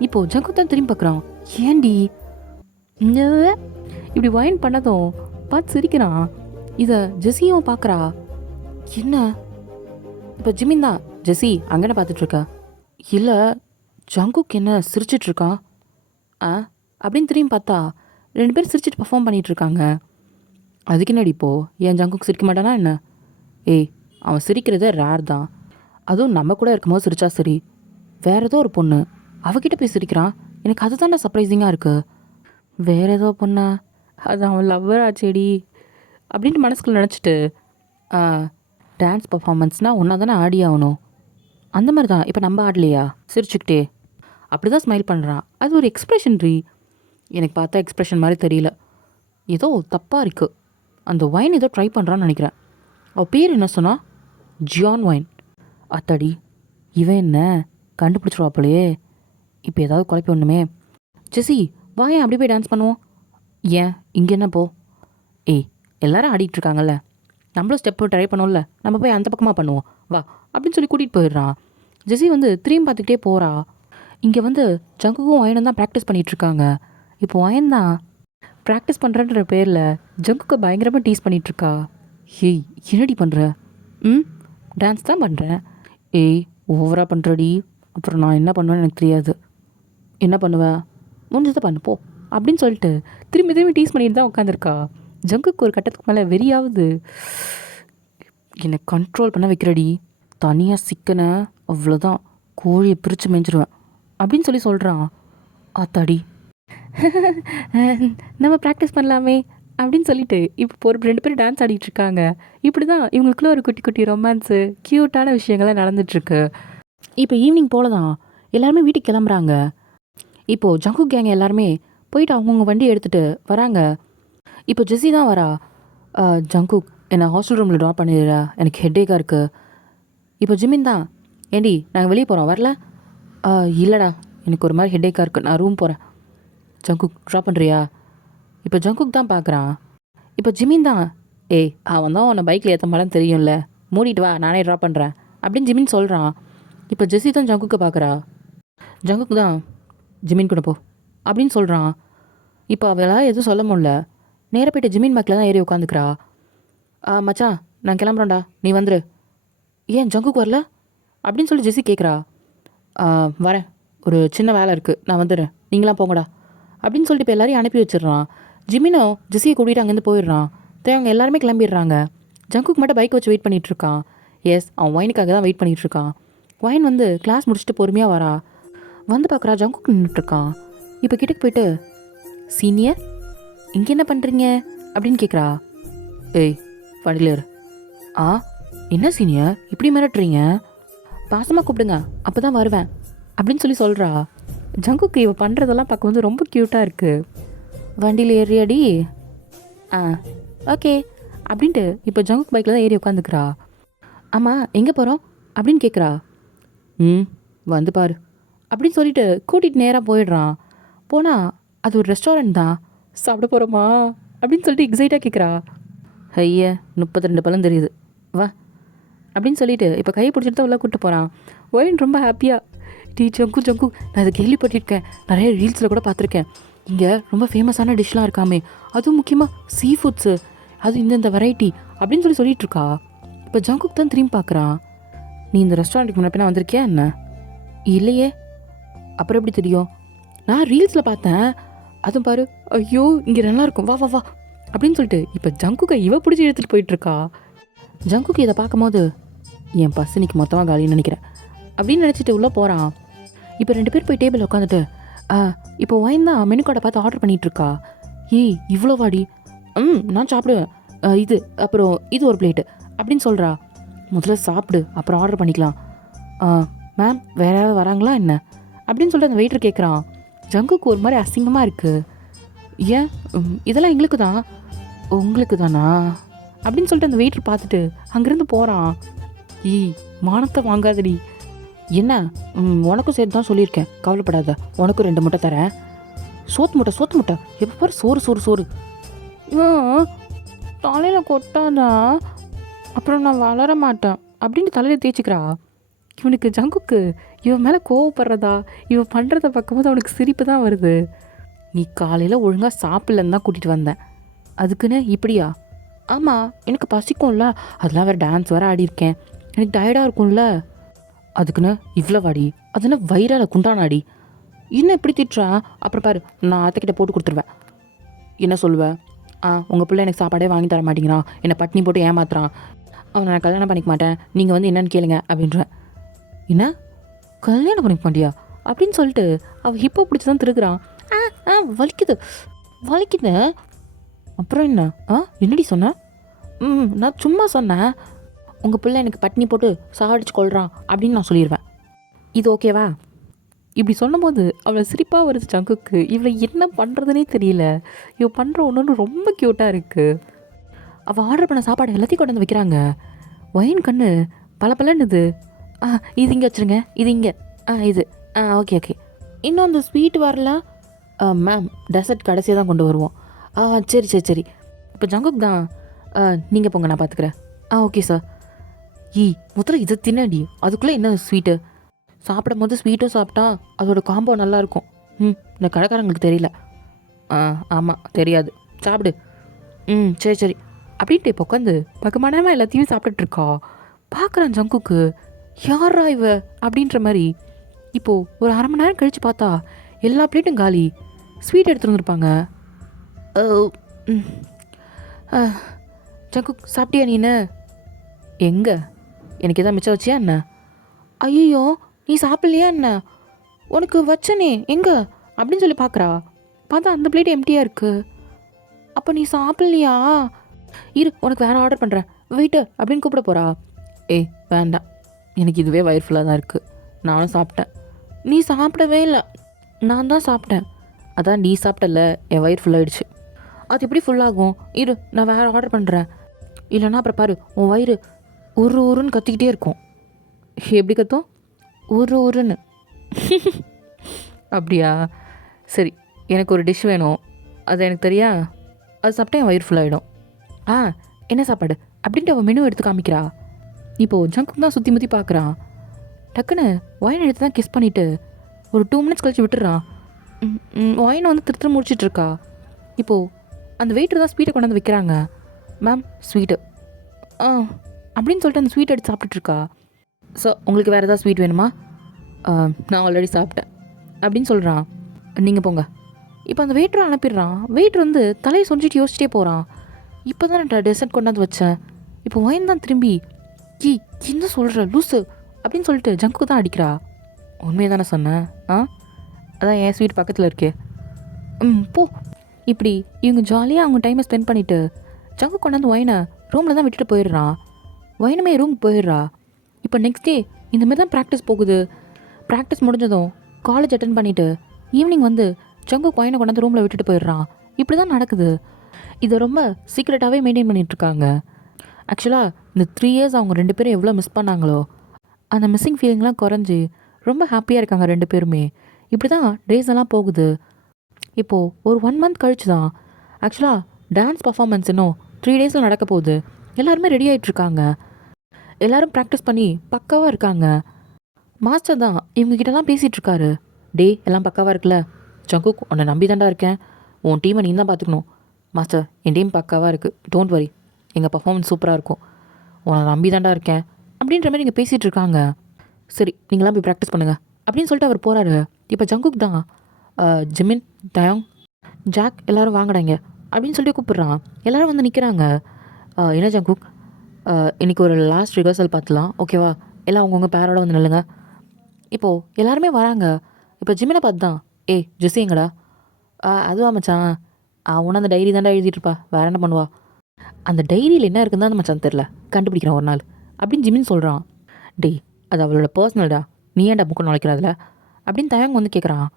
இப்போது ஜங்குக் தான் திரும்பி பார்க்குறான். ஏண்டி இப்படி வைன் பண்ணதும் பார்த்து சிரிக்கிறான். இதை ஜெஸ்ஸியும் பார்க்குறா. என்ன இப்போ ஜிமின் தான், ஜெஸ்ஸி அங்கே பார்த்துட்ருக்கா. இல்லை ஜங்குக் என்ன சிரிச்சிட்ருக்கான் அப்படின்னு திரும்பி பார்த்தா 2 பேரும் சிரிச்சிட்டு பர்ஃபார்ம் பண்ணிகிட்ருக்காங்க. அதுக்கு என்னடி இப்போது ஏன் ஜங்குக் சிரிக்க மாட்டானா என்ன? ஏய் அவன் சிரிக்கிறதே ரேர் தான். அதுவும் நம்ம கூட இருக்கும்போது சிரிச்சா சரி, வேறு ஏதோ ஒரு பொண்ணு அவகிட்ட போய் சிரிக்கிறான். எனக்கு அதுதான்டா சர்ப்ரைசிங்காக இருக்குது. வேறு ஏதோ பொண்ணா, அது அவன் லவ்வரா செடி அப்படின்ட்டு மனசுக்குள்ள நினச்சிட்டு டான்ஸ் பர்ஃபார்மன்ஸ்னால் ஒன்றா தானே ஆடி ஆகணும். அந்த மாதிரி தான் இப்போ நம்ம ஆடலையா சிரிச்சுக்கிட்டே அப்படி தான் ஸ்மைல் பண்ணுறான். அது ஒரு எக்ஸ்ப்ரெஷன் ரீ. எனக்கு பார்த்தா எக்ஸ்ப்ரெஷன் மாதிரி தெரியல, ஏதோ தப்பாக இருக்குது. அந்த வைன் ஏதோ ட்ரை பண்ணுறான்னு நினைக்கிறேன். அவள் பேர் என்ன சொன்னா? ஜியான் வைன். அத்தாடி இவன் என்ன கண்டுபிடிச்சிருவாப்பலையே. இப்போ ஏதாவது குழப்பி ஒன்றுமே. ஜெஸ்ஸி வா ஏன் அப்படி போய் டான்ஸ் பண்ணுவோம். ஏன் இங்கே என்ன போ? எல்லாரும் ஆடிட்டுருக்காங்கல்ல, நம்மளும் ஸ்டெப்பு ட்ரை பண்ணுவோம்ல, நம்ம போய் அந்த பக்கமாக பண்ணுவோம் வா அப்படின்னு சொல்லி கூட்டிகிட்டு போயிடுறான். ஜெஸ்ஸி வந்து திரும்பி பார்த்துக்கிட்டே போகிறா. இங்கே வந்து ஜங்குக்கும் வயனும் தான் ப்ராக்டிஸ் பண்ணிகிட்ருக்காங்க. இப்போ வயன் தான் ப்ராக்டிஸ் பண்ணுறன்ற பேரில் ஜங்குக்கு பயங்கரமாக டீஸ் பண்ணிகிட்ருக்கா. ஏய் என்னடி பண்ணுற? டான்ஸ் தான் பண்ணுறேன். ஓவராக பண்ணுறடி. அப்புறம் நான் என்ன பண்ணுவேன்னு எனக்கு தெரியாது. என்ன பண்ணுவேன்? முடிஞ்சதை பண்ணு போ அப்படின்னு சொல்லிட்டு திரும்பி டீஸ் பண்ணிட்டு தான் உட்காந்துருக்கா. ஜங்குக்கு ஒரு கட்டத்துக்கு மேலே வெறியாவது, என்னை கண்ட்ரோல் பண்ண வைக்கிறடி, தனியாக சிக்கனை அவ்வளோதான் கோழியை பிரித்து மேய்ஞ்சிருவேன் அப்படின்னு சொல்லி சொல்கிறான். ஆத்தாடி நம்ம ப்ராக்டிஸ் பண்ணலாமே அப்படின்னு சொல்லிட்டு இப்போ ஒரு 2 பேரும் டான்ஸ் ஆடிட்டு இருக்காங்க. இப்படி தான் இவங்களுக்குள்ள ஒரு குட்டி குட்டி ரொமான்ஸு, க்யூட்டான விஷயங்கள்லாம் நடந்துட்டுருக்கு. இப்போ ஈவினிங் போல தான் எல்லாருமே வீட்டுக்கு கிளம்புறாங்க. இப்போது ஜங்குக் கேங் எல்லாருமே போயிட்டு அவங்கவுங்க வண்டி எடுத்துகிட்டு வராங்க. இப்போ ஜெஸ்ஸி தான் வரா. ஜங்குக் என்னை ஹாஸ்டல் ரூமில் ட்ராப் பண்ணிடுறா, எனக்கு ஹெட்டேக்காக இருக்குது. இப்போ ஜிமின் தான், ஏண்டி நாங்கள் வெளியே போகிறோம் வரல? இல்லைடா எனக்கு ஒரு மாதிரி ஹெட்டேக்காக இருக்குது, நான் ரூம் போகிறேன். ஜங்குக் ட்ராப் பண்ணுறியா? இப்போ ஜங்குக் தான் பார்க்குறான். இப்போ ஜிமின் தான், ஏய் அவன் தான் உன்னை பைக்கில் ஏற்ற மாட்டான்னு தெரியும்ல, மூடிட்டு வா நானே ட்ராப் பண்ணுறேன் அப்படின்னு ஜிமின் சொல்கிறான். இப்போ ஜெஸ்ஸி தான் ஜங்குக்கை பார்க்குறா. ஜங்குக் தான், ஜிமின் கூட போ அப்படின்னு சொல்கிறான். இப்போ அவளால் எதுவும் சொல்ல முடியல. நேராக போய்ட்டு ஜிமின் மேக்கில் தான் ஏறி உட்காந்துக்கிறா. மச்சான் நான் கிளம்புறேன்டா நீ வந்துரு. ஏன் ஜங்குக்கு வரல அப்படின்னு சொல்லி ஜெஸ்ஸி கேட்குறா. வரேன், ஒரு சின்ன வேலை இருக்குது, நான் வந்துடுறேன், நீங்களாம் போங்கடா அப்படின்னு சொல்லிட்டு இப்போ எல்லாரையும் அனுப்பி வச்சிடுறான். ஜிமினோ ஜெஸ்ஸியை கூட்டிகிட்டு அங்கேருந்து போயிடுறான். அவங்க எல்லாருமே கிளம்பிடுறாங்க. ஜங்குக்கு மட்டும் பைக் வச்சு வெயிட் பண்ணிகிட்ருக்கான். எஸ், அவன் ஒயினுக்காக தான் வெயிட் பண்ணிகிட்ருக்கான். ஒயின் வந்து கிளாஸ் முடிச்சுட்டு பொறுமையாக வரா. வந்து பார்க்குறா ஜங்குக்கு நின்றுட்டுருக்கான். இப்போ கிட்டக்கு போயிட்டு, சீனியர் இங்கே என்ன பண்ணுறீங்க அப்படின்னு கேட்குறா. ஏய் வண்டிலர். என்ன சீனியர் இப்படி மிரட்டுறீங்க? பாசமாக கூப்பிடுங்க அப்போ தான் வருவேன் அப்படின்னு சொல்லி சொல்கிறா. ஜங்குக்கு இவ பண்ணுறதெல்லாம் பார்க்க வந்து ரொம்ப க்யூட்டாக இருக்குது. வண்டியில் ஏறியாடி? ஓகே அப்படின்ட்டு இப்போ ஜங்குக் பைக்கில் தான் ஏறி உட்காந்துக்கிறா. ஆமாம் எங்கே போகிறோம் அப்படின்னு கேட்குறா. வந்து பாரு அப்படின்னு சொல்லிட்டு கூட்டிகிட்டு நேராக போயிடுறான். போனால் அது ஒரு ரெஸ்டாரண்ட் தான். சாப்பிட போகிறோமா அப்படின்னு சொல்லிட்டு எக்ஸைட்டாக கேட்குறா. ஐயா 32 பழம் தெரியுது, வா அப்படின்னு சொல்லிட்டு இப்போ கையை பிடிச்சிட்டு தான் உள்ள கூப்பிட்டு போகிறான். ஒயின் ரொம்ப ஹாப்பியாக, ஜங்கு ஜங்கு நான் இதை கேள்விப்பட்டிருக்கேன், நிறைய ரீல்ஸில் கூட பார்த்துருக்கேன், இங்கே ரொம்ப ஃபேமஸான டிஷ்லாம் இருக்காமே, அதுவும் முக்கியமாக சீ ஃபுட்ஸு, அது இந்த வெரைட்டி அப்படின்னு சொல்லிட்டு இருக்கா. இப்போ ஜங்குக் தான் திரும்பி பார்க்குறான். நீ இந்த ரெஸ்டாரண்ட்டுக்கு முன்னாடி வந்திருக்கியா என்ன? இல்லையே. அப்புறம் எப்படி தெரியும்? நான் ரீல்ஸில் பார்த்தேன், அதுவும் பாரு, ஐயோ இங்கே நல்லாயிருக்கும், வா வா வா அப்படின்னு சொல்லிட்டு இப்போ ஜங்குக்கை இவ பிடிச்சி எடுத்துகிட்டு போயிட்டுருக்கா. ஜங்குக்கு இதை பார்க்கும்போது என் பசனிக்கு மொத்தமாக காலின்னு நினைக்கிறேன் அப்படின்னு நினச்சிட்டு உள்ளே போகிறான். இப்போ 2 பேர் போய் டேபிள் உட்காந்துட்டு இப்போ ஒயின் தான் மெனு கார்டை பார்த்து ஆர்டர் பண்ணிகிட்ருக்கா. ஏய் இவ்வளோ வாடி, நான் சாப்பிடுவேன், இது அப்புறம் இது ஒரு பிளேட்டு அப்படின்னு சொல்கிறா. முதல்ல சாப்பிடு அப்புறம் ஆர்டர் பண்ணிக்கலாம். மேம் வேற யாராவது வராங்களா என்ன அப்படின்னு சொல்லிட்டு அந்த வெயிட்டர் கேட்குறான். ஜங்குக்கு ஒரு மாதிரி அசிங்கமாக இருக்குது. ஏன் இதெல்லாம் எங்களுக்கு தான், உங்களுக்கு தானா அப்படின்னு சொல்லிட்டு அந்த வெயிட்டர் பார்த்துட்டு அங்கேருந்து போகிறான். மானத்தை வாங்காதடி. என்ன உனக்கும் சேர்த்து தான் சொல்லியிருக்கேன், கவலைப்படாத, உனக்கும் 2 முட்டை தரேன். சோத்து முட்டை எப்போ பாரு சோறு சோறு சோறு. தலையில் கொட்டாதா அப்புறம் நான் வளர மாட்டேன் அப்படின்னு தலையில் தேய்ச்சிக்கிறா. இவனுக்கு ஜங்குக்கு இவன் மேலே கோவப்படுறதா இவன் பண்ணுறத பார்க்கும்போது அவனுக்கு சிரிப்பு தான் வருது. நீ காலையில் ஒழுங்காக சாப்பிட்லன்னு தான் கூட்டிகிட்டு வந்தேன், அதுக்குன்னு இப்படியா? ஆமாம் எனக்கு பசிக்கும்ல, அதெல்லாம் வேறு டான்ஸ் வேறு ஆடியிருக்கேன், எனக்கு டயர்டாக இருக்கும்ல, அதுக்குன்னு இவ்வளோ வாடி, அதுன்னு வயிறால் குண்டானாடி, இன்னும் இப்படி திட்டுறா. அப்புறம் பாரு நான் அத்தைக்கிட்ட போட்டு கொடுத்துருவேன். என்ன சொல்லுவேன்? உங்கள் பிள்ளை எனக்கு சாப்பாடே வாங்கி தர மாட்டேங்கிறான், என்னை பட்னி போட்டு ஏமாத்துறான், அவனை நான் கல்யாணம் பண்ணிக்க மாட்டேன், நீங்கள் வந்து என்னன்னு கேளுங்க அப்படின்றேன். என்ன கல்யாணம் பண்ணிக்க மாட்டியா அப்படின்னு சொல்லிட்டு அவள் ஹிப்போ பிடிச்சி தான் திருக்குறான். வலிக்குது வலிக்குது. அப்புறம் என்ன? என்னடி சொன்ன? நான் சும்மா சொன்னேன், உங்கள் பிள்ளை எனக்கு பட்னி போட்டு சாடிச்சு கொள்கிறான் அப்படின்னு நான் சொல்லிடுவேன். இது ஓகேவா? இப்படி சொன்னபோது அவளை சிரிப்பாக வருது ஜங்குக்கு. இவளை என்ன பண்ணுறதுனே தெரியல. இவள் பண்ணுற ஒன்று ரொம்ப க்யூட்டாக இருக்குது. அவள் ஆர்டர் பண்ண சாப்பாடு எல்லாத்தையும் கொண்டு வந்து வைக்கிறாங்க. ஒயின் கண்ணு பல பலன்னுது. இது இங்கே வச்சுருங்க, இது இங்கே, இது ஓகே ஓகே. இன்னும் அந்த ஸ்வீட் வரல மேம், டெசர்ட் கடைசியாக தான் கொண்டு வருவோம். சரி சரி சரி. இப்போ ஜங்குக் தான், நீங்கள் போங்க நான் பார்த்துக்கிறேன். Okay sir. முதல்ல இதை தின்னடி, அதுக்குள்ளே என்ன ஸ்வீட்டு? சாப்பிடும் போது ஸ்வீட்டும் சாப்பிட்டா அதோட காம்போ நல்லாயிருக்கும். இந்த கடைக்காரங்களுக்கு தெரியல. ஆமாம் தெரியாது, சாப்பிடு. சரி சரி அப்படின்ட்டு இப்போ உட்காந்து பக்கமானமா எல்லாத்தையும் சாப்பிட்டுட்ருக்கா. பார்க்குறான் ஜங்குக்கு, யாரா இவ அப்படின்ற மாதிரி. இப்போது ஒரு அரை மணி நேரம் கழித்து பார்த்தா எல்லா பிளேட்டும் காலி. ஸ்வீட் எடுத்துகிட்டு வந்துருப்பாங்க. ஜங்குக் சாப்பிட்டியா நீனு? எங்கே, எனக்கு எதாவது மிச்சம் வச்சியா என்ன? ஐயோ நீ சாப்பிட்லையா என்ன? உனக்கு வச்சனே எங்கே அப்படின்னு சொல்லி பார்க்குறா. பார்த்தா அந்த பிளேட் எம்டியாக இருக்குது. அப்போ நீ சாப்பிட்லையா? இரு உனக்கு வேறு ஆர்டர் பண்ணுறேன் வெயிட்டு அப்படின்னு கூப்பிட போகிறா. ஏய் வேண்டாம், எனக்கு இதுவே வயிறு ஃபுல்லாக தான் இருக்குது, நானும் சாப்பிட்டேன். நீ சாப்பிடவே இல்லை. நான் தான் சாப்பிட்டேன். அதான் நீ சாப்பிட்டல, என் வயிறு ஃபுல்லாகிடுச்சு. அது எப்படி ஃபுல்லாகும்? இரு நான் வேறு ஆர்டர் பண்ணுறேன். இல்லைன்னா அப்புறம் பாரு உன் வயிறு ஒரு ஊருன்னு கத்திக்கிட்டே இருக்கும். எப்படி கத்தும்? ஒரு ஊருன்னு. அப்படியா? சரி, எனக்கு ஒரு டிஷ் வேணும், அது எனக்கு தெரியா? அது சாப்பிட்டா என் வயிறு ஃபுல்லாகிடும். ஆ என்ன சாப்பாடு அப்படின்ட்டு அவன் மெனு எடுத்து காமிக்கிறா. இப்போது ஜங்கு தான் சுற்றி முற்றி பார்க்குறான். டக்குன்னு ஒயின் எடுத்து தான் கிஸ் பண்ணிவிட்டு ஒரு 2 மினிட்ஸ் கழிச்சு விட்டுறான். ஒயினை வந்து திருத்த முடிச்சிட்ருக்கா. இப்போது அந்த வெயிட்டர் தான் ஸ்வீட்டை கொண்டாந்து வைக்கிறாங்க. மேம் ஸ்வீட்டு அப்படின்னு சொல்லிட்டு அந்த ஸ்வீட் எடுத்து சாப்பிட்டுட்ருக்கா. ஸோ உங்களுக்கு வேறு ஏதாவது ஸ்வீட் வேணுமா? நான் ஆல்ரெடி சாப்பிட்டேன் அப்படின்னு சொல்கிறான். நீங்கள் போங்க. இப்போ அந்த வெயிட்டரை அனுப்பிடுறான். வெயிட்டர் வந்து தலையை சொஞ்சிட்டு யோசிச்சிட்டே போகிறான். இப்போ தான் நான் டெசர்ட் கொண்டாந்து வச்சேன். இப்போ ஒயின் தான் திரும்பி என்ன சொல்கிற லூஸு அப்படின்னு சொல்லிட்டு ஜங்கு தான் அடிக்கிறா. உண்மையை தானே சொன்னேன். அதான் என் ஸ்வீட் பக்கத்தில் இருக்கே. போ. இப்படி இவங்க ஜாலியாக அவங்க டைமை ஸ்பெண்ட் பண்ணிவிட்டு ஜங்கு கொண்டாந்து ஒயினை ரூமில் தான் விட்டுட்டு போயிடுறான். ஒயினுமே ரூமுக்கு போயிடுறா. இப்போ நெக்ஸ்ட் டே இந்தமாரி தான் ப்ராக்டிஸ் போகுது. ப்ராக்டிஸ் முடிஞ்சதும் காலேஜ் அட்டன் பண்ணிவிட்டு ஈவினிங் வந்து ஜங்கு ஒயினை கொண்டாந்து ரூமில் விட்டுட்டு போயிடுறான். இப்படி தான் நடக்குது. இதை ரொம்ப சீக்ரெட்டாகவே மெயின்டைன் பண்ணிகிட்ருக்காங்க. ஆக்சுவலாக இந்த 3 இயர்ஸ் அவங்க 2 பேரும் எவ்வளோ மிஸ் பண்ணாங்களோ அந்த மிஸ்ஸிங் ஃபீலிங்லாம் குறைஞ்சி ரொம்ப ஹாப்பியாக இருக்காங்க 2 பேருமே. இப்படி தான் டேஸ் எல்லாம் போகுது. இப்போது ஒரு 1 மந்த் கழிச்சு தான் ஆக்சுவலாக டான்ஸ் பர்ஃபார்மன்ஸ் இன்னும் 3 டேஸில் நடக்க போகுது. எல்லாருமே ரெடி ஆகிட்ருக்காங்க. எல்லோரும் ப்ராக்டிஸ் பண்ணி பக்காவாக இருக்காங்க. மாஸ்டர் தான் இவங்ககிட்டலாம் பேசிகிட்ருக்காரு. டே எல்லாம் பக்காவாக இருக்குல்ல ஜங்குக், உன்னை நம்பி தாண்டா இருக்கேன், உன் டீமை நீ தான் பார்த்துக்கணும். மாஸ்டர் என் டீம் பக்காவாக இருக்குது, டோன்ட் வரி, எங்கள் பர்ஃபார்மன்ஸ் சூப்பராக இருக்கும், உன்னை நம்பி தாண்டா இருக்கேன் அப்படின்ற மாதிரி நீங்கள் பேசிகிட்டு இருக்காங்க. சரி நீங்களாம் போய் ப்ராக்டிஸ் பண்ணுங்கள் அப்படின்னு சொல்லிட்டு அவர் போகிறாரு. இப்போ ஜங்குக் தான் ஜிமின், தயாங், ஜாக் எல்லோரும் வாங்கிடாங்க அப்படின்னு சொல்லிட்டு கூப்பிட்றான். எல்லோரும் வந்து நிற்கிறாங்க. என்ன ஜங்குக், இன்றைக்கி ஒரு லாஸ்ட் ரிஹர்சல் பார்த்துலாம், ஓகேவா? எல்லாம் அவங்கவுங்க பேரோட வந்து நில்லுங்க. இப்போது எல்லாருமே வராங்க. இப்போ ஜிமினை பார்த்து தான், ஜெஸ்ஸி எங்கடா? அதுவா மச்சான், அவனை அந்த டைரி தாண்டா எழுதிட்டுருப்பா, வேற என்ன பண்ணுவா? அந்த டைரியில் என்ன இருக்குன்னு தான் மச்சான் தெரில, கண்டுபிடிக்கிறான் ஒரு நாள் அப்படின்னு ஜிமின் சொல்கிறான். டேய் அது அவளோட பர்சனல்டா, நீ ஏன்டா புக்கு நுழைக்கிறதுல அப்படின்னு தயங்க வந்து கேட்குறான்.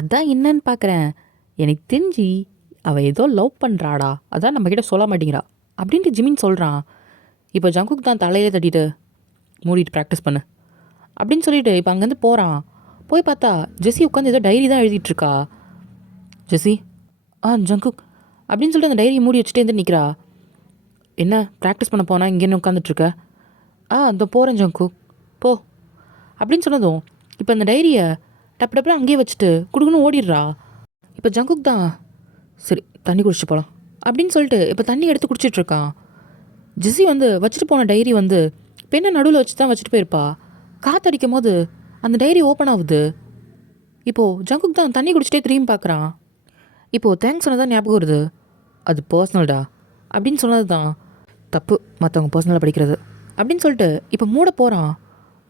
அதான் என்னன்னு பார்க்குறேன், எனக்கு தெரிஞ்சு அவள் ஏதோ லவ் பண்ணுறாடா, அதான் நம்மக்கிட்ட சொல்ல மாட்டேங்கிறா அப்படின்ட்டு ஜிமின் சொல்கிறான். இப்போ ஜங்குக் தான் தலையிலே தட்டிட்டு மூடிட்டு ப்ராக்டிஸ் பண்ணு அப்படின்னு சொல்லிட்டு இப்போ அங்கேருந்து போகிறான். போய் பார்த்தா ஜெஸ்ஸி உட்காந்து ஏதோ டைரி தான் எழுதிட்டுருக்கா. ஜெஸ்ஸி, ஜங்குக் அப்படின்னு சொல்லிட்டு அந்த டைரியை மூடி வச்சுட்டே இருந்து நிற்கிறா. என்ன ப்ராக்டிஸ் பண்ண போனால் இங்கேன்னு உட்காந்துட்ருக்க? இதோ போகிறேன் ஜங்குக், போ அப்படின்னு சொன்னதும் இப்போ அந்த டைரியை டப்பு டப்புனு அங்கேயே வச்சுட்டு குடுக்குன்னு ஓடிடுறா. இப்போ ஜங்குக் தான் சரி தண்ணி குடிச்சிட்டு போகலாம் அப்படின்னு சொல்லிட்டு இப்போ தண்ணி எடுத்து குடிச்சிட்ருக்கான். ஜெஸ்ஸி வந்து வச்சுட்டு போன டைரி வந்து பெண்ணை நடுவில் வச்சு தான் வச்சுட்டு போயிருப்பா. காற்றடிக்கும் போது அந்த டைரி ஓப்பன் ஆகுது. இப்போது ஜங்குக் தான் தண்ணி குடிச்சிட்டே திரும்பி பார்க்குறான். இப்போது தேங்க்ஸ் சொன்னதான் ஞாபகம் வருது, அது பர்சனல்டா அப்படின்னு சொன்னது தான் தப்பு, மற்றவங்க பர்சனலாக படிக்கிறது அப்படின்னு சொல்லிட்டு இப்போ மூட போகிறான்.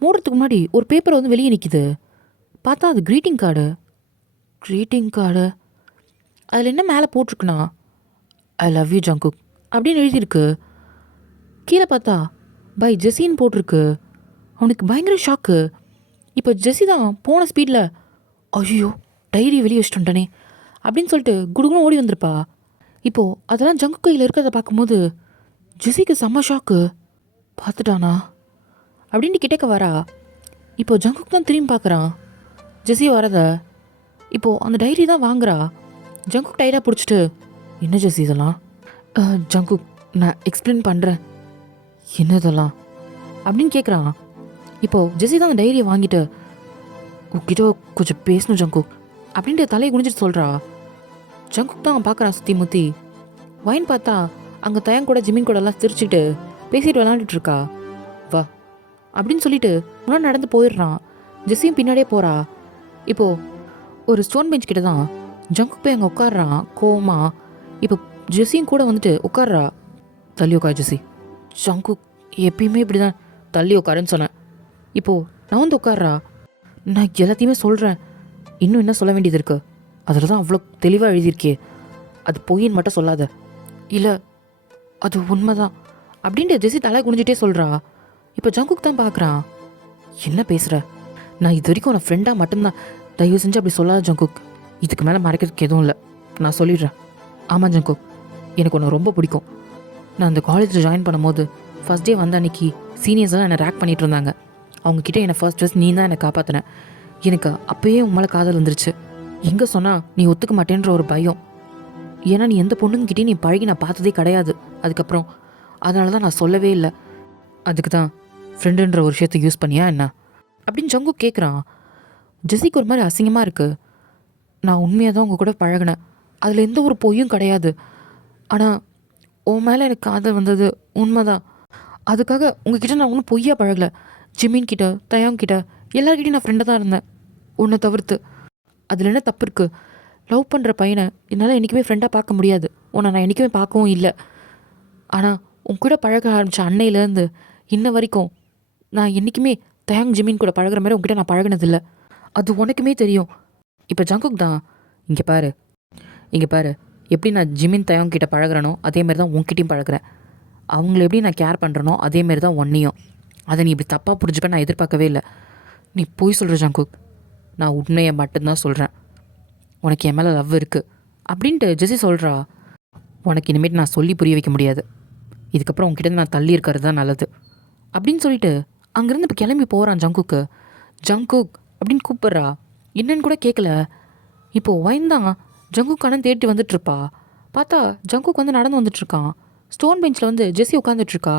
மூடுறதுக்கு முன்னாடி ஒரு பேப்பர் வந்து வெளியே நிற்கிது. பார்த்தா அது க்ரீட்டிங் கார்டு. அதில் என்ன மேலே போட்டிருக்குன்னா ஐ லவ் யூ ஜங்குக் அப்படின்னு எழுதியிருக்கு. கீழே பார்த்தா பை ஜெஸ்ஸின்னு போட்டிருக்கு. அவனுக்கு பயங்கர ஷாக்கு. இப்போ ஜெஸ்ஸி தான் போன ஸ்பீடில் ஐயோ டைரி வெளியே வச்சுட்டோன்ட்டனே அப்படின்னு சொல்லிட்டு குடுகுன்னு ஓடி வந்திருப்பா. இப்போது அதெல்லாம் ஜங்கு கையில் இருக்கிறத பார்க்கும்போது ஜெஸ்ஸிக்கு செம்ம ஷாக்கு. பார்த்துட்டானா அப்படின்ட்டு கிட்டக்க வரா. இப்போது ஜங்குக்கு தான் திரும்பி பார்க்குறான் ஜெஸ்ஸி வரத. இப்போது அந்த டைரி தான் வாங்குறா. ஜங்குக் டைராக பிடிச்சிட்டு என்ன ஜெஸ்ஸி இதெல்லாம்? ஜங்குக் நான் எக்ஸ்பிளைன் பண்ணுறேன், என்ன இதெல்லாம் அப்படின்னு கேட்குறான். இப்போது ஜெஸ்ஸி தான் அந்த டைரியை வாங்கிட்டு உக்கிட்ட கொஞ்சம் பேசணும் ஜங்குக் அப்படின்ட்டு தலையை குனிஞ்சிட்டு சொல்கிறா. ஜங்குக் தான் பார்க்குறான் சுற்றி முற்றி. வைன் பார்த்தா அங்கே தயங் கூட ஜிமின் கூட எல்லாம் சிரிச்சுக்கிட்டு பேசிட்டு விளாண்டுட்டு இருக்கா. வா அப்படின்னு சொல்லிட்டு முன்னாடி நடந்து போயிடுறான். ஜெஸ்ஸியும் பின்னாடியே போகிறா. இப்போது ஒரு ஸ்டோன் பெஞ்ச் கிட்ட தான் ஜங்குக் போய் அங்கே உட்காடுறான் கோவமா. இப்போ ஜெஸ்ஸியும் கூட வந்துட்டு உட்காடுறா. தள்ளி உட்கார் ஜெஸ்ஸி. ஜங்குக் எப்பயுமே இப்படி தான் தள்ளி உட்காருன்னு சொன்னேன். இப்போது நான் வந்து உட்காடுறா. நான் எல்லாத்தையுமே சொல்கிறேன், இன்னும் என்ன சொல்ல வேண்டியது இருக்குது, அதில் தான் அவ்வளோ தெளிவாக எழுதியிருக்கே அது பொய்ன்னு மட்டும் சொல்லாத. இல்லை அது உண்மைதான் அப்படின்ட்டு ஜெஸி தலை குனிஞ்சிட்டே சொல்கிறா. இப்போ ஜங்குக் தான் பார்க்குறான். என்ன பேசுகிற? நான் இது வரைக்கும் உன்னை ஃப்ரெண்டாக மட்டும்தான். தயவு செஞ்சு அப்படி சொல்லாத ஜங்குக். இதுக்கு மேலே மறைக்கிறதுக்கு எதுவும் இல்லை, நான் சொல்லிடுறேன். ஆமாம் ஜங்குக், எனக்கு உன்னை ரொம்ப பிடிக்கும். நான் அந்த காலேஜில் ஜாயின் பண்ணும்போது ஃபஸ்ட் டே வந்த அன்னைக்கு சீனியர்ஸ் தான் என்னை ரேக் பண்ணிகிட்டு இருந்தாங்க. அவங்கக்கிட்ட என்னை ஃபர்ஸ்ட் நீ தான் என்னை காப்பாற்றினேன். எனக்கு அப்போயே உன் மேலே காதல் வந்துருச்சு. எங்கே சொன்னால் நீ ஒத்துக்க மாட்டேன்ற ஒரு பயம். ஏன்னா நீ எந்த பொண்ணுங்கிட்டே நீ பழகி நான் பார்த்ததே கிடையாது அதுக்கப்புறம். அதனால தான் நான் சொல்லவே இல்லை. அதுக்கு தான் ஃப்ரெண்டுன்ற ஒரு விஷயத்தை யூஸ் பண்ணியா என்ன அப்படின்னு ஜங்குக் கேட்குறான். ஜெஸிக்கு ஒரு மாதிரி அசிங்கமாக இருக்குது. நான் உண்மையாக தான் உங்கள் கூட பழகினேன், அதில் எந்த ஒரு பொய்யும் கிடையாது. ஆனால் உன் மேலே எனக்கு காதல் வந்தது உண்மைதான். அதுக்காக உங்ககிட்ட நான் ஒன்றும் பொய்யா பழகலை. ஜிமின் கிட்ட, தயாங் கிட்ட, எல்லாருக்கிட்டையும் நான் ஃப்ரெண்டாக தான் இருந்தேன், உன்னை தவிர்த்து. அதில் என்ன தப்பு இருக்குது? லவ் பண்ணுற பையனை என்னால் என்றைக்குமே ஃப்ரெண்டாக பார்க்க முடியாது. உன்னை நான் என்றைக்குமே பார்க்கவும் இல்லை. ஆனால் உன் கூட பழக ஆரம்பித்த அன்னையிலேருந்து இன்ன வரைக்கும் நான் என்றைக்குமே தயாங் ஜிமின் கூட பழகிற மாதிரி உங்ககிட்ட நான் பழகினதில்லை. அது உனக்குமே தெரியும். இப்போ ஜங்குக் தான், இங்கே பாரு எப்படி நான் ஜிமின் தயாங் கிட்ட பழகிறனோ அதேமாரி தான் உன்கிட்டையும் பழகிறேன். அவங்கள எப்படி நான் கேர் பண்ணுறனோ அதேமாரி தான் உன்னையும். அதை நீ இப்படி தப்பாக புரிஞ்சுப்பேன் நான் எதிர்பார்க்கவே இல்லை. நீ போய் சொல்கிற ஜங்குக், நான் உண்மையை மட்டும்தான் சொல்கிறேன். உனக்கு என் மேலே லவ் இருக்குது அப்படின்ட்டு ஜெஸி சொல்கிறா. உனக்கு இனிமேட்டு நான் சொல்லி புரிய வைக்க முடியாது. இதுக்கப்புறம் உங்ககிட்ட நான் தள்ளி இருக்கிறது தான் நல்லது அப்படின்னு சொல்லிட்டு அங்கேருந்து இப்போ கிளம்பி போகிறான் ஜங்குக்கு. ஜங்குக் அப்படின்னு கூப்பிட்றா. என்னன்னு கூட கேட்கல. இப்போது ஒயின் தான் ஜங்குக் அண்ணன் தேடி வந்துட்டுருப்பா. பார்த்தா ஜங்குக் வந்து நடந்து வந்துட்டுருக்கான். ஸ்டோன் பெஞ்சில் வந்து ஜெஸி உட்காந்துட்ருக்கா.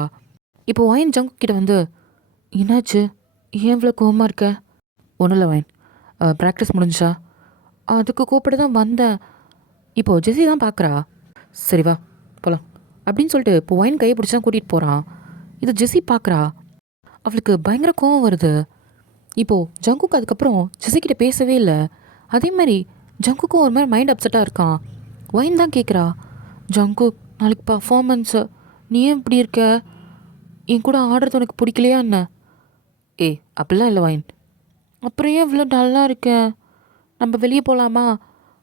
இப்போ ஒயின் ஜங்குக் கிட்ட வந்து, என்னாச்சு, ஏன் இவ்வளோ கோவமாக இருக்க? ஒன்றும் இல்லை ஒயின், ப்ராக்டிஸ் முடிஞ்சா அதுக்கு கூப்பிட தான் வந்தேன். இப்போது ஜெஸி தான் பார்க்குறா. சரி வா போகலாம் அப்படின்னு சொல்லிட்டு இப்போ ஒயின் கையை பிடிச்சி தான் கூட்டிகிட்டு போகிறான். இது ஜெஸி பார்க்குறா. அவளுக்கு பயங்கர கோவம் வருது. இப்போது ஜங்குக் அதுக்கப்புறம் ஜெஸிக்கிட்ட பேசவே இல்லை. அதே மாதிரி ஜங்குக்கும் ஒரு மாதிரி மைண்ட் அப்செட்டாக இருக்கான். ஒயின் தான் கேட்குறா, ஜங்குக் நாளைக்கு பர்ஃபார்மன்ஸு, நீ ஏன் இப்படி இருக்க? என் கூட ஆடுறது உனக்கு பிடிக்கலையா என்ன? அப்படிலாம் இல்லை ஒயின். அப்புறம் ஏன் இவ்வளோ டல்லாக இருக்க? நம்ம வெளியே போகலாமா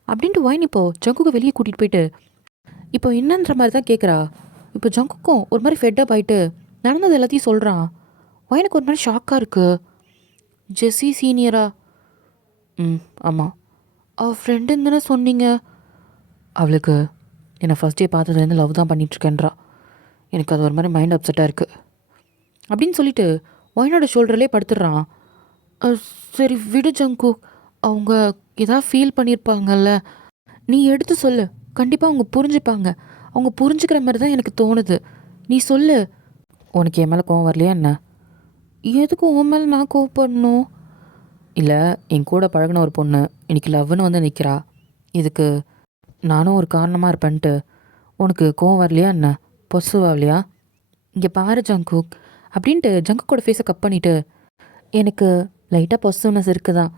அப்படின்ட்டு ஒயின் இப்போது ஜங்குக்கு வெளியே கூட்டிகிட்டு போயிட்டு இப்போ என்னன்ற மாதிரி தான் கேட்குறா. இப்போ ஜங்குக்கும் ஒரு மாதிரி ஃபெட்டப் ஆகிட்டு நடந்தது எல்லாத்தையும் சொல்கிறான். ஒயினுக்கு ஒரு மாதிரி ஷாக்காக இருக்குது. ஜெஸி சீனியரா? ஆமாம். அவள் ஃப்ரெண்டுன்னு தானே சொன்னீங்க. அவளுக்கு என்னை ஃபஸ்ட் டே பார்த்ததுலேருந்து லவ் தான் பண்ணிகிட்ருக்கேன்றா. எனக்கு அது ஒரு மாதிரி மைண்ட் அப்செட்டாக இருக்குது அப்படின்னு சொல்லிட்டு ஒயினோட ஷோல்டர்லேயே படுத்துடுறான். சரி விடு ஜங்குக், அவங்க எதாவது ஃபீல் பண்ணியிருப்பாங்கல்ல, நீ எடுத்து சொல்லு, கண்டிப்பாக அவங்க புரிஞ்சுப்பாங்க. அவங்க புரிஞ்சுக்கிற மாதிரி தான் எனக்கு தோணுது, நீ சொல்லு. உனக்கு என் மேலே கோவம் வரலையா என்ன? எதுக்கு உன் மேலே நான் கோவப்படணும்? இல்லை, என் கூட பழகின ஒரு பொண்ணு இன்னைக்கு லவ்னு வந்து நிற்கிறா. இதுக்கு நானும் ஒரு காரணமாக இருப்பேன்ட்டு உனக்கு கோவம் வரலையா என்ன? பொசுவாகலையா? இங்கே பாரு ஜங்குக் அப்படின்ட்டு ஜங்குக்கோட ஃபேஸை கட் பண்ணிவிட்டு, எனக்கு லைட்டாக பொசிட்டிவ்னஸ் இருக்குது தான்.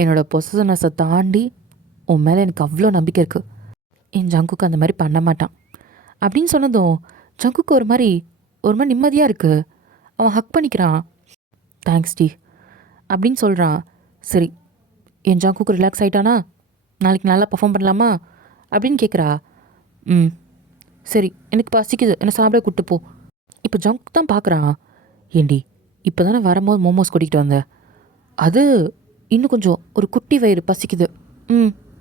என்னோடய பொசிட்டிவ்னஸை தாண்டி உன் மேலே எனக்கு அவ்வளோ நம்பிக்கை இருக்குது. என் ஜங்குக்கு அந்த மாதிரி பண்ண மாட்டான் அப்படின்னு சொன்னதும் ஜங்குக்கு ஒரு மாதிரி நிம்மதியாக இருக்குது. அவன் ஹக் பண்ணிக்கிறான். தேங்க்ஸ் டி அப்படின்னு சொல்கிறான். சரி, என் ஜங்குக்கு ரிலாக்ஸ் ஆகிட்டானா? நாளைக்கு நல்லா பர்ஃபார்ம் பண்ணலாமா அப்படின்னு கேட்குறா. சரி, எனக்கு பசிக்குது, என்னை சாப்பிட கூப்பிட்டு போ. இப்போ ஜங்க் தான் பார்க்குறான். ஏண்டி இப்போ தானே வரும்போது மோமோஸ் கூட்டிகிட்டு வந்தேன், அது இன்னும் கொஞ்சம் ஒரு குட்டி வயிறு பசிக்குது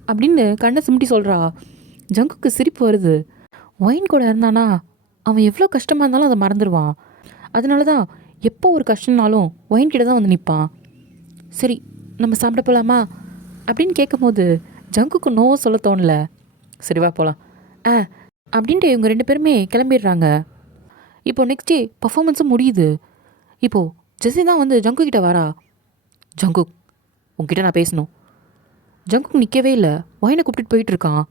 அப்படின்னு கண்ணை சிமிட்டி சொல்கிறா. ஜங்குக்கு சிரிப்பு வருது. ஒயின் கூட இருந்தானா அவன் எவ்வளோ கஷ்டமாக இருந்தாலும் அதை மறந்துடுவான். அதனால தான் எப்போ ஒரு கஷ்டம்னாலும் ஒயின் கிட்ட தான் வந்து நிற்பான். சரி, நம்ம சாப்பிட போகலாமா அப்படின்னு கேட்கும் போது ஜங்குக்கு நோ சொல்ல தோணல. சரி வா போகலாம் அப்படின்ட்டு இவங்க 2 பேருமே கிளம்பிடுறாங்க. இப்போது நெக்ஸ்ட் டே பர்ஃபார்மன்ஸும் முடியுது. இப்போது ஜெஸி தான் வந்து ஜங்கு கிட்ட வரா. ஜங்குக், உங்ககிட்ட நான் பேசணும். ஜங்குக் நிற்கவே இல்லை, ஒயினை கூப்பிட்டுட்டு போயிட்டுருக்கான்.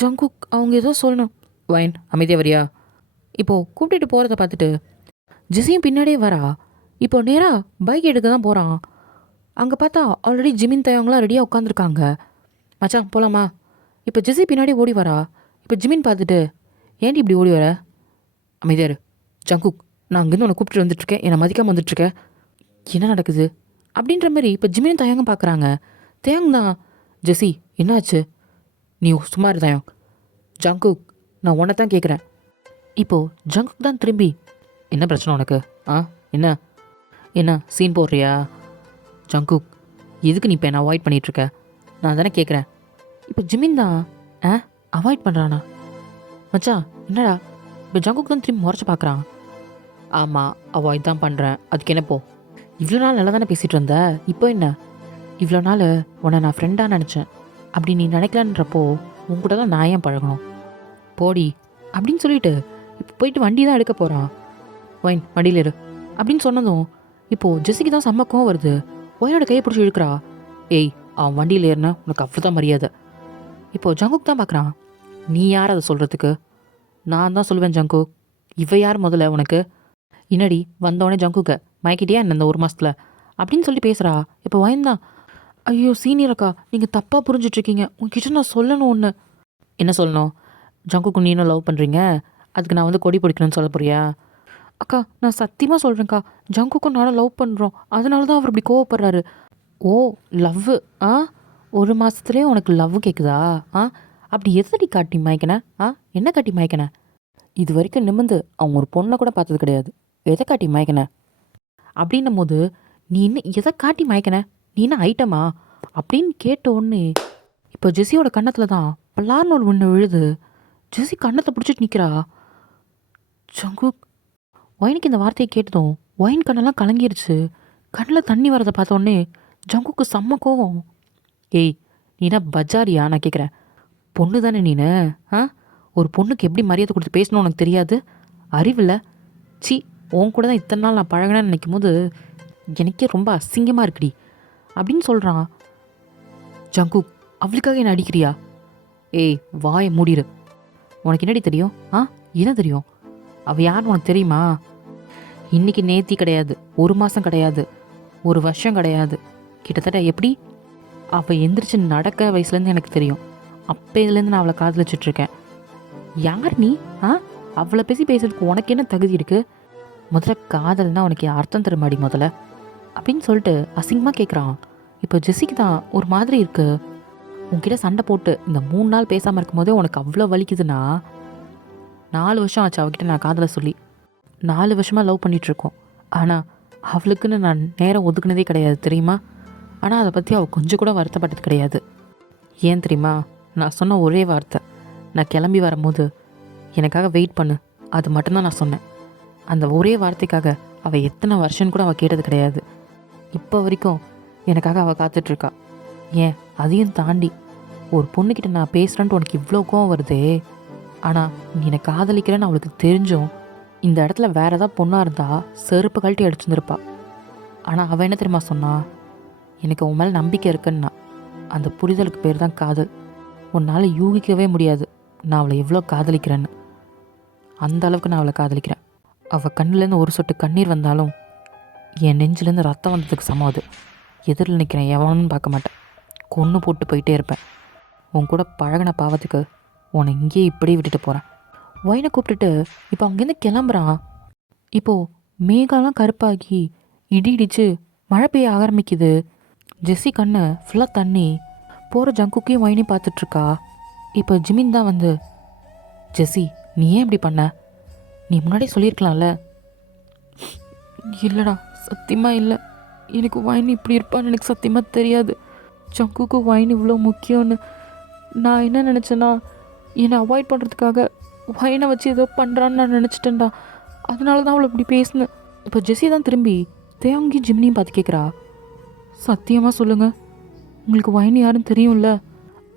ஜங்குக் அவங்க ஏதோ சொல்லணும். ஒயின் அமைதியாக வரியா? இப்போது கூப்பிட்டுட்டு போகிறத பார்த்துட்டு ஜெஸியும் பின்னாடியே வரா. இப்போ நேராக பைக் எடுக்க தான் போகிறான். அங்கே பார்த்தா ஆல்ரெடி ஜிமின் தயவங்களாம் ரெடியாக உட்காந்துருக்காங்க. மச்சான் போகலாமா? இப்போ ஜெஸி பின்னாடி ஓடி வரா. இப்போ ஜிமின் பார்த்துட்டு, ஏன்டி இப்படி ஓடி வர? அமைதியாரு ஜங்குக், நான் அங்கேருந்து உன்னை கூப்பிட்டு வந்துட்டுருக்கேன், என்னை மதிக்காமல் வந்துட்டுருக்கேன், என்ன நடக்குது அப்படின்ற மாதிரி இப்போ ஜிமினும் தயங்கம் பார்க்குறாங்க. தயங் தான், ஜெஸி என்னாச்சு? நீ சும்மா இரு தயங், ஜங்குக், நான் உன்னை தான் கேட்குறேன். இப்போது ஜங்குக் தான் திரும்பி, என்ன பிரச்சனை உனக்கு? என்ன என்ன சீன் போடுறியா? ஜங்குக், எதுக்கு நீ இப்போ என்ன அவாய்ட் பண்ணிகிட்ருக்க? நான் தானே கேட்குறேன். இப்போ ஜிமின் தான் அவாய்ட் பண்ணுறானா? மச்சான் என்னடா? இப்போ ஜங்குக் தான் திரும்பி முறைச்சி பார்க்குறான். ஆமாம், அவாய்ட் தான் பண்ணுறேன். அதுக்கு என்ன போ? இவ்வளோ நாள் நல்லா தானே பேசிகிட்டு இருந்த, இப்போ என்ன? இவ்வளோ நாள் உன்னை நான் ஃப்ரெண்டாக நினச்சேன். அப்படி நீ நினைக்கலான்றப்போ உங்ககிட்ட தான் நான் ஏன் பழகணும்? போடி அப்படின்னு சொல்லிட்டு இப்போ போயிட்டு வண்டி தான் எடுக்க போகிறான். ஒயின் வண்டியில் இரு அப்படின்னு சொன்னதும் இப்போது ஜெசிக்கு தான் செம்ம கோவம் வருது. ஒயினோட கையை பிடிச்சி இழுக்கிறா. ஏய், அவன் வண்டியில் ஏறினா உனக்கு அவ்வளோதான் மரியாதை. இப்போது ஜங்குக் தான் பார்க்குறான். நீ யார் அதை சொல்கிறதுக்கு? நான் தான் சொல்லுவேன் ஜங்குக். இவ யார் முதல்ல உனக்கு? இன்னடி வந்தவொடனே ஜங்குக்க மயக்கிட்டியா என்ன இந்த ஒரு மாதத்தில் அப்படின்னு சொல்லி பேசுகிறா. இப்போ ஒயின் தான், ஐயோ சீனியர் அக்கா, நீங்கள் தப்பாக புரிஞ்சிட்ருக்கீங்க. உங்ககிட்ட நான் சொல்லணும் ஒன்று. என்ன சொல்லணும்? ஜங்குக்கு நீனும் லவ் பண்ணுறீங்க, அதுக்கு நான் வந்து கொடி பிடிக்கணும்னு சொல்ல போறியா? அக்கா நான் சத்தியமாக சொல்கிறேன்க்கா, ஜங்குக்கும் நானும் லவ் பண்ணுறோம். அதனால தான் அவர் இப்படி கோவப்படுறாரு. ஓ, லவ்வு? ஒரு மாதத்துலேயே உனக்கு லவ் கேட்குதா? அப்படி எதடி காட்டி மயக்கின? என்ன காட்டி மயக்கின? இது வரைக்கும் நிமிர்ந்து அவங்க ஒரு பொண்ணை கூட பார்த்தது கிடையாது. எதை காட்டி மயக்கின? அப்படின்னும் போது நீ இன்னும் எதை காட்டி மயக்கின? நீ என்ன ஐட்டமா அப்படின்னு கேட்ட ஒன்று இப்போ ஜெஸியோட கன்னத்தில் தான் பல்லார்னு ஒரு ஒன்று விழுது. ஜெஸி கன்னத்தை பிடிச்சிட்டு நிற்கிறா. ஜங்குக், ஒயினுக்கு இந்த வார்த்தையை கேட்டதும் ஒயின் கண்ணெல்லாம் கலங்கிருச்சு. கண்ணில் தண்ணி வரதை பார்த்தோன்னே ஜங்குக்கு செம்ம கோவம். ஏய், நீனா பஜாரியா? நான் கேட்குறேன். பொண்ணு தானே நீனு? ஒரு பொண்ணுக்கு எப்படி மரியாதை கொடுத்து பேசணும் உனக்கு தெரியாது? அறிவில்லை? சி, உன் கூட தான் இத்தனை நாள் நான் பழகினேன்னு நினைக்கும் போது எனக்கே ரொம்ப அசிங்கமாக இருக்குடி அப்படின்னு சொல்கிறான். ஜங்குக், அவளுக்காக என்ன அடிக்கிறியா? ஏய், வாயை மூடிடு. உனக்கு என்னடி தெரியும்? என்ன தெரியும்? அவள் யாருன்னு உனக்கு தெரியுமா? இன்றைக்கி நேத்தி கிடையாது, ஒரு மாதம் கிடையாது, ஒரு வருஷம் கிடையாது, கிட்டத்தட்ட எப்படி அவள் எந்திரிச்சு நடக்க வயசுலேருந்து எனக்கு தெரியும். அப்போதுலேருந்து நான் அவளை காதலிச்சிட்ருக்கேன். யார் நீ? அவளை பேசுறதுக்கு உனக்கு என்ன தகுதி இருக்குது? முதல்ல காதல்னா உனக்கு அர்த்தம் தருமாடி முதல்ல அப்படின்னு சொல்லிட்டு அசிங்கமாக கேட்குறான். இப்போ ஜெஸிக்கு தான் ஒரு மாதிரி இருக்குது. உன்கிட்ட சண்டை போட்டு இந்த 3 நாள் பேசாமல் இருக்கும்போதே உனக்கு அவ்வளோ வலிக்குதுன்னா, 4 வருஷம் ஆச்சு அவகிட்ட நான் காதலை சொல்லி. 4 வருஷமாக லவ் பண்ணிகிட்ருக்கோம். ஆனால் அவளுக்குன்னு நான் நேரம் ஒதுக்குனதே கிடையாது தெரியுமா? ஆனால் அதை பற்றி அவள் கொஞ்சம் கூட வருத்தப்பட்டது கிடையாது. ஏன் தெரியுமா? நான் சொன்ன ஒரே வார்த்தை, நான் கிளம்பி வரும்போது எனக்காக வெயிட் பண்ணு, அது மட்டும்தான் நான் சொன்னேன். அந்த ஒரே வார்த்தைக்காக அவள் எத்தனை வருஷம்னு கூட அவள் கேட்டது கிடையாது. இப்போ வரைக்கும் எனக்காக அவள் காத்துட்ருக்கா. ஏன் அதையும் தாண்டி ஒரு பொண்ணுக்கிட்ட நான் பேசுகிறேன்ட்டு உனக்கு இவ்வளோ கோவம் வருதே. ஆனால் நீ என்னை காதலிக்கிறேன்னு அவளுக்கு தெரிஞ்சும் இந்த இடத்துல வேறு ஏதாவது பொண்ணாக இருந்தால் செருப்பு கழட்டி அடிச்சுருந்துருப்பா. ஆனால் அவள் என்ன தெரியுமா சொன்னா? எனக்கு உன் மேலே நம்பிக்கை இருக்குன்னா. அந்த புரிதலுக்கு பேர் தான் காதல். உன்னால் யூகிக்கவே முடியாது நான் அவளை எவ்வளோ காதலிக்கிறேன்னு. அந்த அளவுக்கு நான் அவளை காதலிக்கிறேன். அவள் கண்ணிலேருந்து ஒரு சொட்டு கண்ணீர் வந்தாலும் என் நெஞ்சிலேருந்து ரத்தம் வந்ததுக்கு சமம் அது. எதிரில் நிற்கிறேன் எவனும் பார்க்க மாட்டேன், கொன்று போட்டு போயிட்டே இருப்பேன். உன் கூட பழகின பாவத்துக்கு உன்னை இங்கேயே இப்படியே விட்டுட்டு போகிறேன். ஒயினை கூப்பிட்டுட்டு இப்போ அங்கேருந்து கிளம்புறான். இப்போது மேகாலாம் கருப்பாகி இடி இடிச்சு மழை பெய்ய ஆரம்பிக்குது. ஜெஸ்ஸி கண்ணு ஃபுல்லாக தண்ணி. போகிற ஜங்குக்கையும் ஒயினையும் பார்த்துட்ருக்கா. இப்போ ஜிமின் தான் வந்து, ஜெஸ்ஸி நீ ஏன் இப்படி பண்ண? நீ முன்னாடியே சொல்லியிருக்கலாம்ல. இல்லைடா, சத்தியமாக இல்லை. எனக்கு ஒயின் இப்படி இருப்பான்னு எனக்கு சத்தியமாக தெரியாது. ஜங்குக்கு ஒயின் இவ்வளோ முக்கியம்னு நான் என்ன நினச்சேன்னா, என்னை அவாய்ட் பண்ணுறதுக்காக ஒயினை வச்சு ஏதோ பண்ணுறான்னு நான் நினச்சிட்டேன்டா. அதனால தான் அவளை இப்படி பேசினேன். இப்போ ஜெஸ்ஸி தான் திரும்பி தேவங்கி ஜிம்னியும் பார்த்து கேட்குறா. சத்தியமாக சொல்லுங்கள், உங்களுக்கு ஒயின் யாருன்னு தெரியும்ல?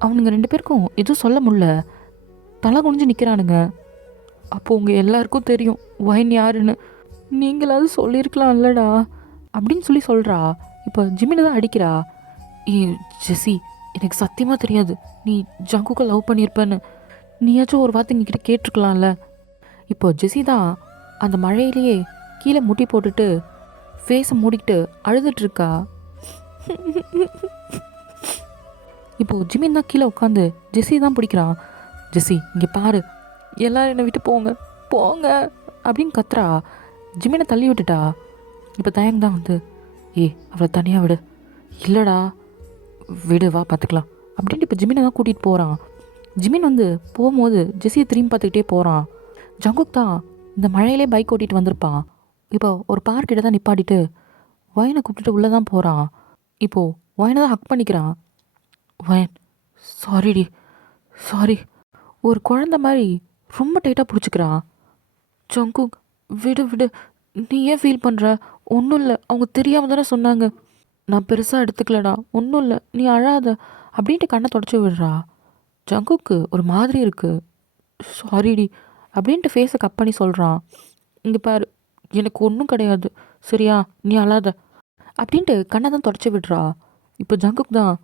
அவனுங்க 2 பேருக்கும் எதுவும் சொல்ல முடியல, தலை குனிஞ்சு நிற்கிறானுங்க. அப்போது உங்கள் எல்லாருக்கும் தெரியும் ஒயின் யாருன்னு. நீங்களாவது சொல்லியிருக்கலாம் இல்லைடா அப்படின்னு சொல்லி சொல்கிறா. இப்போ ஜிம்மினை தான் அடிக்கிறா. ஜெஸ்ஸி எனக்கு சத்தியமாக தெரியாது நீ ஜங்குக்கு லவ் பண்ணியிருப்பேன்னு. நீயாச்சும் ஒரு வார்த்தை எங்ககிட்ட கேட்டிருக்கலாம்ல. இப்போ ஜெஸ்ஸி தான் அந்த மழையிலேயே கீழே முட்டி போட்டுட்டு ஃபேஸை மூடிக்கிட்டு அழுதுட்ருக்கா. இப்போது ஜிமின் தான் கீழே உட்காந்து ஜெஸ்ஸி தான் பிடிக்கிறான். ஜெஸ்ஸி இங்கே பாரு, எல்லோரும் என்னை விட்டு போங்க போங்க அப்படின்னு கத்துறா. ஜிமினை தள்ளி விட்டுட்டா. இப்போ தயங்க தான் வந்து, அவளை தனியாக விடு. இல்லைடா விடு, வா பார்த்துக்கலாம் அப்படின்ட்டு இப்போ ஜிமினை தான் கூட்டிகிட்டு போகிறான். ஜிமின் வந்து போகும்போது ஜெஸியை திரும்பி பார்த்துக்கிட்டே போகிறான். ஜங்குக் தான் இந்த மழையிலே பைக் ஓட்டிகிட்டு வந்திருப்பான். இப்போ ஒரு பார்க்கிட்ட தான் நிப்பாட்டிட்டு வயனை கூப்பிட்டுட்டு உள்ளே தான் போகிறான். இப்போது வயனை தான் ஹக் பண்ணிக்கிறான். வயன், சாரிடி, சாரி. ஒரு குழந்த மாதிரி ரொம்ப டைட்டாக பிடிச்சிக்கிறான். ஜங்குக், விடு விடு, நீ ஏன் ஃபீல் பண்ணுற? ஒன்றும் இல்லை, அவங்க தெரியாமல் தானே சொன்னாங்க. நான் பெருசாக எடுத்துக்கலடா, ஒன்றும் இல்லை, நீ அழாத அப்படின்ட்டு கண்ணை தொடச்சி விடுறா. ஜங்குக்கு ஒரு மாதிரி இருக்குது. சாரிடி அப்படின்ட்டு ஃபேஸை கட் பண்ணி சொல்கிறான். இங்கே பாரு, எனக்கு ஒன்றும் கிடையாது, சரியா, நீ அழாத அப்படின்ட்டு கண்ணை தான் தொடச்சி விடுறா. இப்போ ஜங்குக் தான்,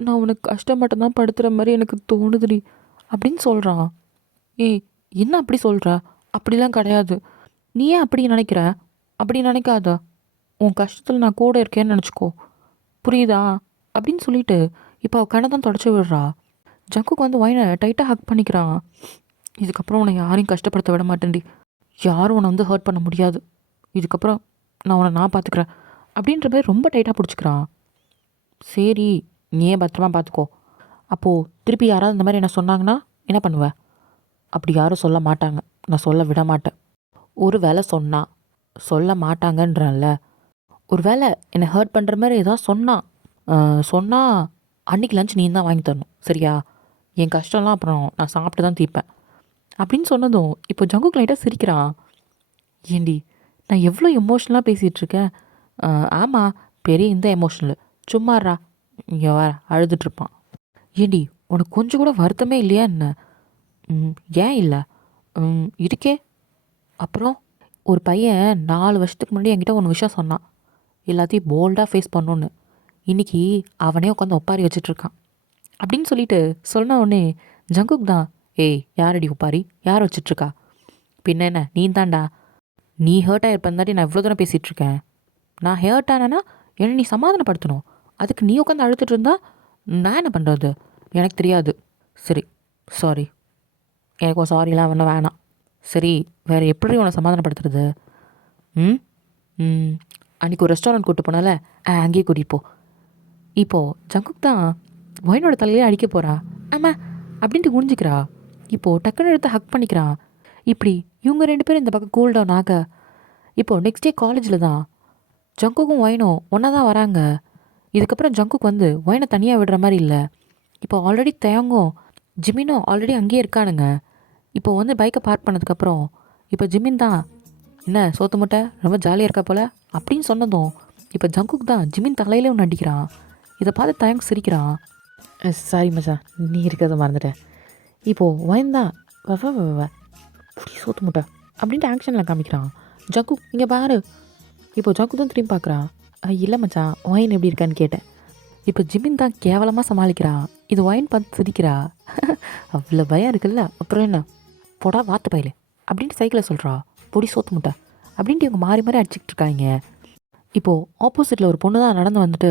நான் உனக்கு கஷ்டப்பட்டு தான் படுத்துகிற மாதிரி எனக்கு தோணுதுடி அப்படின்னு சொல்கிறான். ஏய், என்ன அப்படி சொல்கிற? அப்படிலாம் கிடையாது. நீ ஏன் அப்படி நினைக்கிற? அப்படி நினைக்காத. உன் கஷ்டத்தில் நான் கூட இருக்கேன்னு நினச்சிக்கோ, புரியுதா அப்படின்னு சொல்லிட்டு இப்போ அவள் கண்ணை தான் தொடச்சி விடுறா. ஜங்குக்கு வந்து ஒயினை டைட்டாக ஹக் பண்ணிக்கிறான். இதுக்கப்புறம் உன்னை யாரையும் கஷ்டப்படுத்த விட மாட்டேன்டி, யாரும் உன்னை வந்து ஹர்ட் பண்ண முடியாது, இதுக்கப்புறம் நான் பார்த்துக்கிறேன் அப்படின்ற மாதிரி ரொம்ப டைட்டாக பிடிச்சிக்கிறான். சரி, நீயே பத்திரமா பார்த்துக்கோ. அப்போது திருப்பி யாராவது இந்த மாதிரி என்ன சொன்னாங்கன்னா என்ன பண்ணுவேன்? அப்படி யாரும் சொல்ல மாட்டாங்க, நான் சொல்ல விட மாட்டேன். ஒரு வேளை சொல்ல மாட்டாங்கன்றல, ஒரு வேளை என்னை ஹர்ட் பண்ணுற மாதிரி ஏதாவது சொன்னால் அன்றைக்கி லஞ்ச் நீ தான் வாங்கி தரணும், சரியா? என் கஷ்டம்லாம் அப்புறம் நான் சாப்பிட்டு தான் தீர்ப்பேன் அப்படின்னு சொன்னதும் இப்போ ஜங்குக் லைட்டாக சிரிக்கிறான். ஏண்டி, நான் எவ்வளோ எமோஷ்னலாக பேசிகிட்ருக்கேன். ஆமாம், பெரிய இந்த எமோஷ்னலு, சும்மாறா, இங்கே வர அழுதுட்ருப்பான். ஏண்டி, உனக்கு கொஞ்சம் கூட வருத்தமே இல்லையா என்ன? ஏன் இல்லை? இருக்கே. அப்புறம் ஒரு பையன் 4 வருஷத்துக்கு முன்னாடி என்கிட்ட ஒன்று விஷயம் சொன்னான், எல்லாத்தையும் போல்டாக ஃபேஸ் பண்ணணுன்னு. இன்றைக்கி அவனே உட்காந்து ஒப்பாரி வச்சிட்ருக்கான் அப்படின்னு சொல்லிட்டு சொன்ன உடனே ஜங்குக் தான், ஏய் யாரடி ஒப்பாரி, யார் வச்சிட்ருக்கா? பின்ன என்ன, நீ தான்டா. நீ ஹர்ட் ஆகிருப்பேன் தாண்டி நான் இவ்வளோ தூரம் பேசிகிட்ருக்கேன். நான் ஹர்ட் ஆனேன்னா என்னை நீ சமாதானப்படுத்தணும். அதுக்கு நீ உட்காந்து அழுத்துட்டு இருந்தா நான் என்ன பண்ணுறது? எனக்கு தெரியாது. சரி, சாரி, எனக்கு ஒரு சாரிலாம் ஒன்றும் வேணாம். சரி, வேறு எப்படி உன்னை சமாதானப்படுத்துறது? அன்றைக்கி ஒரு ரெஸ்டாரண்ட் கூப்பிட்டு போனால, அங்கேயே கூட்டிகிட்டு போ. இப்போது ஜங்குக் தான் ஒயினோட தலையிலே அடிக்க போகிறா. ஆமாம் அப்படின்ட்டு குனிஞ்சிக்கிறா. இப்போது டக்குன்னு எடுத்து ஹக் பண்ணிக்கிறா. இப்படி இவங்க 2 பேரும் இந்த பக்கம் கூல் டவுன் ஆக, இப்போது நெக்ஸ்ட் டே காலேஜில் தான் ஜங்குக்கும் ஒயினும் ஒன்றா தான் வராங்க. இதுக்கப்புறம் ஜங்குக் வந்து ஒயினை தனியாக விடுற மாதிரி இல்லை. இப்போ ஆல்ரெடி தயங்கும் ஜிமினும் ஆல்ரெடி அங்கேயே இருக்கானுங்க. இப்போ வந்து பைக்கை பார்க் பண்ணதுக்கப்புறம் இப்போ ஜிமின் தான், என்ன சோத்து முட்டை ரொம்ப ஜாலியாக இருக்கா போல் அப்படின்னு சொன்னதும் இப்போ ஜங்குக் தான் ஜிமின் தலையிலே ஒன்று அடிக்கிறான். இதை பார்த்து தயங்கு சிரிக்கிறான். சாரி மச்சான், நீ இருக்கிறத மறந்துட்டேன். இப்போது ஒயின் தான் புடி சோத்து முட்டை அப்படின்ட்டு ஆக்ஷனில் காமிக்கிறான். ஜங்குக் இங்கே பாரு. இப்போ ஜங்குக் தான் திரும்பி பார்க்குறான். இல்லை மச்சான், ஒயின் எப்படி இருக்கான்னு கேட்டேன். இப்போ ஜிமின் தான் கேவலமாக சமாளிக்கிறா. இது ஒயின் பார்த்து சிரிக்கிறா. அவ்வளோ பயம் இருக்குல்ல, அப்புறம் என்ன, போடா வாத்து பயில அப்படின்ட்டு சைக்கிளில் சொல்கிறா. பொடி சோத்து முட்டை அப்படின்ட்டு இவங்க மாறி மாறி அடிச்சுக்கிட்டு இருக்காங்க. இப்போது ஆப்போசிட்டில் ஒரு பொண்ணு தான் நடந்து வந்துட்டு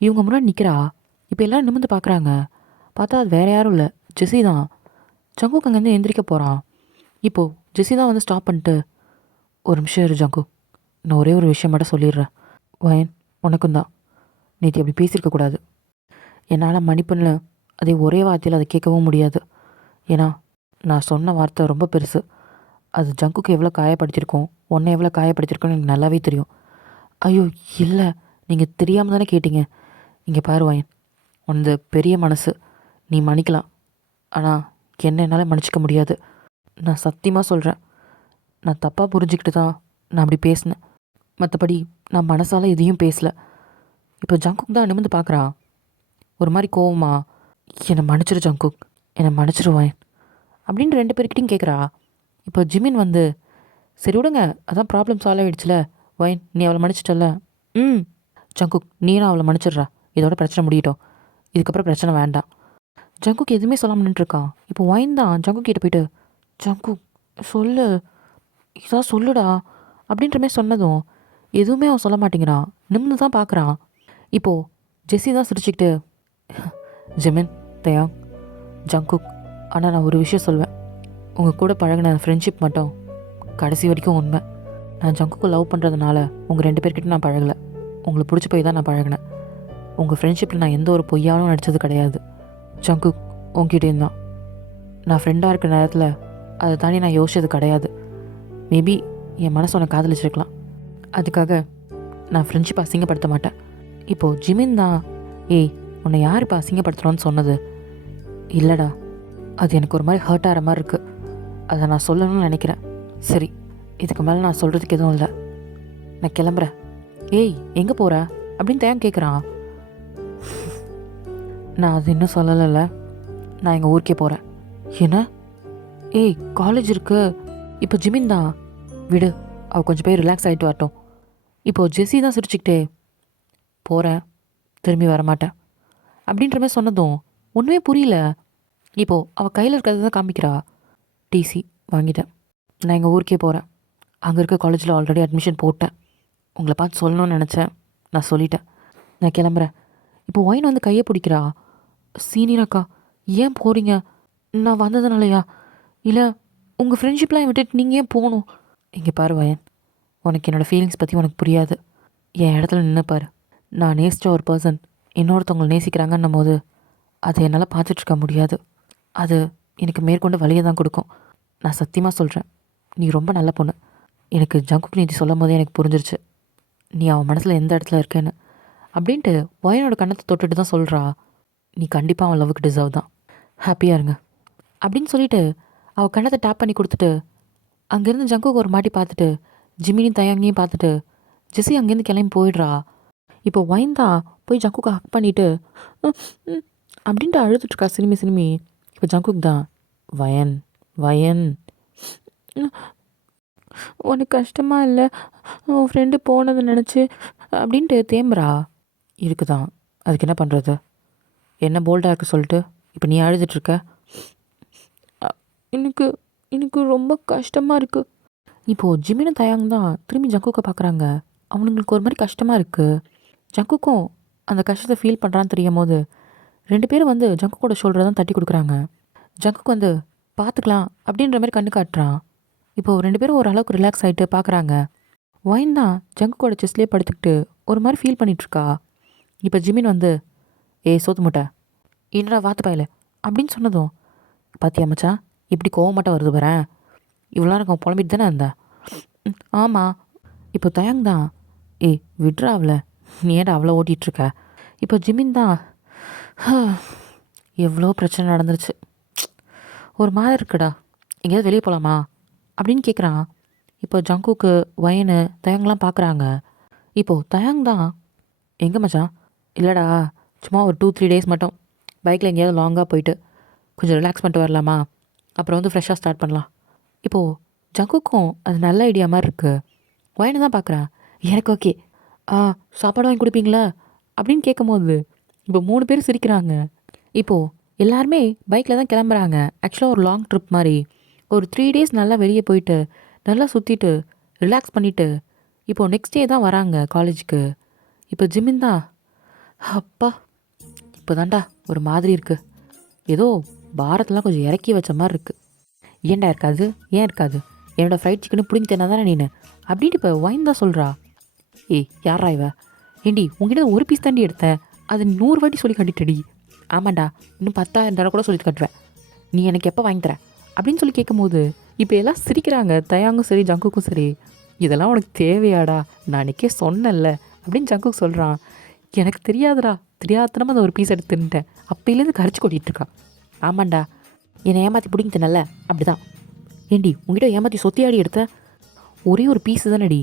இவங்க முன்னாடி நிற்கிறா. இப்போ எல்லோரும் நிமிர்ந்து பார்க்குறாங்க. பார்த்தா அது வேறு யாரும் இல்லை, ஜெஸி தான். ஜங்குக் அங்கேருந்து எந்திரிக்க போகிறான். இப்போது ஜெஸி தான் வந்து ஸ்டாப் பண்ணிட்டு, ஒரு நிமிஷம் இரு ஜங்குக், நான் ஒரே ஒரு விஷயம் மட்டும் சொல்லிடுறேன். வயன், உனக்கும் தான் நேற்று அப்படி பேசியிருக்கக்கூடாது. என்னால் மன்னிப்புன்னு அதே ஒரே வார்த்தையில் அதை கேட்கவும் முடியாது. ஏன்னா நான் சொன்ன வார்த்தை ரொம்ப பெருசு. அது ஜங்குக்கு எவ்வளோ காயப்படுத்தியிருக்கோம், உன்னை எவ்வளோ காயப்படுத்தியிருக்கோன்னு எனக்கு நல்லாவே தெரியும். ஐயோ இல்லை, நீங்கள் தெரியாமல் தானே கேட்டீங்க. இங்கே பாரு வயன், உனது பெரிய மனசு, நீ மன்னிக்கலாம். ஆனால் என்ன என்னால் மன்னிச்சிக்க முடியாது. நான் சத்தியமாக சொல்கிறேன், நான் தப்பாக புரிஞ்சுக்கிட்டு தான் நான் அப்படி பேசினேன். மற்றபடி நான் மனசால் எதையும் பேசலை. இப்போ ஜங்குக் தான் நிமிர்ந்து பார்க்குறான். ஒரு மாதிரி கோவமா, என்னை மன்னிச்சிரு ஜங்குக், என்னை மன்னிச்சிருவேன் அப்படின்னு 2 பேர்கிட்டையும் கேட்குறா. இப்போ ஜிமின் வந்து, சரி விடுங்க, அதான் ப்ராப்ளம் சால்வ் ஆகிடுச்சுல, ஒயின் நீ அவளை மன்னிச்சிட்டல. ஜங்குக் நீனும் அவளை மன்னிச்சிட்றா, இதோட பிரச்சனை முடியட்டும், இதுக்கப்புறம் பிரச்சனை வேண்டாம். ஜங்குக் எதுவுமே சொல்லாமல் நின்றுருக்கான். இப்போ ஒயின் தான் ஜங்குக் கிட்ட போயிட்டு, ஜங்குக் சொல்லு, இதான் சொல்லுடா அப்படின்ற மாதிரி சொன்னதும் எதுவுமே அவன் சொல்ல மாட்டேங்கிறான். நிமிர்ந்து தான் பார்க்குறான். இப்போது ஜெஸி தான் சிரிச்சுக்கிட்டு, ஜிமின், தயாங், ஜங்குக், ஆனால் நான் ஒரு விஷயம் சொல்வேன், உங்கள் கூட பழகின ஃப்ரெண்ட்ஷிப் மட்டும் கடைசி வரைக்கும் உண்மை. நான் ஜங்குக்கு லவ் பண்ணுறதுனால உங்கள் 2 பேர்கிட்ட நான் பழகலை, உங்களுக்கு பிடிச்சி போய் தான் நான் பழகினேன். உங்கள் ஃப்ரெண்ட்ஷிப்பில் நான் எந்த ஒரு பொய்யாலும் நடித்தது கிடையாது. ஜங்குக் உங்ககிட்டேயும் தான். நான் ஃப்ரெண்டாக இருக்கிற நேரத்தில் அதை தாண்டி நான் யோசிச்சது கிடையாது. மேபி என் மனசு உன்னை காதலிச்சிருக்கலாம். அதுக்காக நான் ஃப்ரெண்ட்ஷிப் அசிங்கப்படுத்த மாட்டேன். இப்போது ஜிமின் தான் ஏய் உன்னை யார் இப்போ அசிங்கப்படுத்துகிறோன்னு சொன்னது? இல்லைடா, அது எனக்கு ஒரு மாதிரி ஹர்ட் ஆகிற மாதிரி இருக்குது. அதை நான் சொல்லணும்னு நினைக்கிறேன். சரி, இதுக்கு மேலே நான் சொல்கிறதுக்கு எதுவும் இல்லை, நான் கிளம்புறேன். ஏய் எங்கே போகிற அப்படின்னு தயான் கேட்குறான். நான் அது இன்னும் சொல்லலைல்ல, நான் எங்கள் ஊருக்கே போகிறேன். என்ன? ஏய் காலேஜ் இருக்கு. இப்போ ஜிமின் தான் விடு, அவள் கொஞ்சம் போய் ரிலாக்ஸ் ஆகிட்டு வரட்டும். இப்போது ஜெஸ்ஸி தான் சிரிச்சுக்கிட்டே போகிறேன், திரும்பி வரமாட்டேன் அப்படின்ற மாதிரி சொன்னதும் ஒன்றுமே புரியல. இப்போது அவள் கையில் இருக்கிறத தான் காமிக்கிறா. டிசி வாங்கிட்டேன், நான் எங்கள் ஊருக்கே போகிறேன். அங்கே இருக்க காலேஜில் ஆல்ரெடி அட்மிஷன் போட்டேன். உங்களை பார்த்து சொல்லணும்னு நினச்சேன், நான் சொல்லிட்டேன், நான் கிளம்புறேன். இப்போ ஒயின் வந்து கையை பிடிக்கிறா. சீனியர் அக்கா ஏன் போகிறீங்க? நான் வந்ததுனாலயா? இல்லை உங்கள் ஃப்ரெண்ட்ஷிப்லாம் விட்டுட்டு நீங்கள் ஏன் போகணும்? இங்கே பாரு வயன், உனக்கு என்னோடய ஃபீலிங்ஸ் பற்றி உனக்கு புரியாது. என் இடத்துல நின்று பாரு. நான் நேசித்த ஒரு பர்சன் இன்னொருத்தவங்களை நேசிக்கிறாங்கன்னும் போது அதை என்னால் பார்த்துட்ருக்க முடியாது. அது எனக்கு மேற்கொண்டு வழியை தான் கொடுக்கும். நான் சத்தியமாக சொல்கிறேன், நீ ரொம்ப நல்ல பொண்ணு. எனக்கு ஜங்குக் நீதி சொல்லும் போதே எனக்கு புரிஞ்சிருச்சு நீ அவன் மனசில் எந்த இடத்துல இருக்கேன்னு அப்படின்ட்டு. வயனோட கண்ணத்தை தொட்டுட்டு தான் சொல்கிறா, நீ கண்டிப்பாக அவன் லவ்வுக்கு டிசர்வ் தான், ஹாப்பியாக இருங்க அப்படின்னு சொல்லிட்டு அவள் கண்ணத்தை டேப் பண்ணி கொடுத்துட்டு அங்கேருந்து ஜங்குக்கு ஒரு மாட்டி பார்த்துட்டு ஜிமினியும் தயாங்கையும் பார்த்துட்டு ஜெஸ்ஸி அங்கேருந்து கிளம்பி போயிடுறா. இப்போ வைன் தான் போய் ஜங்குக்கு ஹக் பண்ணிவிட்டு அப்படின்ட்டு அழுதுட்ருக்கா சினிமி. இப்போ ஜங்குக் தான் வயன் வயன் உனக்கு கஷ்டமாக இல்லை உன் ஃப்ரெண்டு போனதை நினச்சி அப்படின்ட்டு தேம்புறா. இருக்குதான், அதுக்கு என்ன பண்ணுறது? என்ன போல்டாக இருக்க சொல்லிட்டு இப்போ நீ அழுதுட்ருக்க? எனக்கு எனக்கு ரொம்ப கஷ்டமாக இருக்குது. இப்போது ஜிமினும் தயாங் தான் திரும்பி ஜங்குக்கை பார்க்குறாங்க. அவனுங்களுக்கு ஒரு மாதிரி கஷ்டமாக இருக்குது. ஜங்குக்கும் அந்த கஷ்டத்தை ஃபீல் பண்ணுறான்னு தெரியும் போது 2 பேரும் வந்து ஜங்குக்கோட ஷோல்டரை தான் தட்டி கொடுக்குறாங்க. ஜங்குக்கு வந்து பார்த்துக்கலாம் அப்படின்ற மாதிரி கண்ணு காட்டுறான். இப்போது 2 பேரும் ஓரளவுக்கு ரிலாக்ஸ் ஆகிட்டு பார்க்குறாங்க. ஒயின் தான் ஜங்குக்கோட செஸ்லேயே படுத்துக்கிட்டு ஒரு மாதிரி ஃபீல் பண்ணிகிட்ருக்கா. இப்போ ஜிமின் வந்து சோத்து முட்டை என்னடா வாத்து பாயில அப்படின்னு சொன்னதும், பாத்தியா மச்சான் இப்படி கோவம் மட்டும் வருது வரேன், இவ்வளோ நேரம் புலம்பிட்டு தானே இருந்தேன். ஆமாம். இப்போ தயாங் தான் விட்றா அவளை, நீ ஏன்டா அவ்வளோ ஓட்டிகிட்ருக்க? இப்போ ஜிமின் தான் எவ்வளோ பிரச்சனை நடந்துருச்சு, ஒரு மாதிரி இருக்குடா, எங்கேயாவது வெளியே போகலாமா அப்படின்னு கேட்குறான். இப்போ ஜங்குக்கு வயனு தயாங்லாம் பார்க்குறாங்க. இப்போது தயாங் தான் எங்கே மச்சான்? இல்லைடா, சும்மா ஒரு 2-3 டேஸ் மட்டும் பைக்கில் எங்கேயாவது லாங்காக போயிட்டு கொஞ்சம் ரிலாக்ஸ் பண்ணிட்டு வரலாமா, அப்புறம் வந்து ஃப்ரெஷ்ஷாக ஸ்டார்ட் பண்ணலாம். இப்போது ஜங்குக்கும் அது நல்ல ஐடியா மாதிரி இருக்குது. வயனு தான் பார்க்குறான். எனக்கு ஓகே, சாப்பாடு வாங்கி கொடுப்பீங்களா அப்படின்னு கேட்கும்போது இப்போ 3 பேர் சிரிக்கிறாங்க. இப்போது எல்லாருமே பைக்கில் தான் கிளம்புறாங்க. ஆக்சுவலாக ஒரு லாங் ட்ரிப் மாதிரி ஒரு 3 டேஸ் நல்லா வெளியே போயிட்டு நல்லா சுற்றிட்டு ரிலாக்ஸ் பண்ணிவிட்டு இப்போது நெக்ஸ்ட் டே தான் வராங்க காலேஜுக்கு. இப்போ ஜிமின் தான் அப்பா இப்போ தாண்டா ஒரு மாதிரி இருக்குது, ஏதோ பாரத்தெலாம் கொஞ்சம் இறக்கி வச்ச மாதிரி இருக்குது. ஏன்டா இருக்காது? ஏன் இருக்காது? என்னோடய ஃப்ரைட் சிக்கனு பிடிங்கி தந்தா தானே நீனு அப்படின்ட்டு இப்போ வைன் தான் சொல்கிறா. யாரா இவ? ஏண்டி உங்ககிட்ட ஒரு பீஸ் தாண்டி எடுத்தேன், அதை 100 வாட்டி சொல்லி கட்டிட்டடி. ஆமாண்டா, இன்னும் 10,000 கூட சொல்லி கட்டுவேன், நீ எனக்கு எப்போ வாங்கி தர அப்படின்னு சொல்லி கேட்கும்போது இப்போ எல்லாம் சிரிக்கிறாங்க. தயாங்கும் சரி ஜங்குக்கும் சரி. இதெல்லாம் உனக்கு தேவையாடா, நான் அன்றைக்கே சொன்னேன்ல அப்படின்னு ஜங்குக் சொல்கிறான். எனக்கு தெரியாதுடா, தெரியாதனமாக அந்த ஒரு பீஸ் எடுத்து தின்ட்டேன், அப்பையிலேருந்து கரைச்சி கொட்டிகிட்ருக்கா. ஆமாண்டா, என்னை ஏமாற்றி பிடிங்கி தின்னல அப்படி தான். ஏண்டி உங்ககிட்ட ஏமாற்றி சொத்தியாடி எடுத்த, ஒரே ஒரு பீஸு தானடி.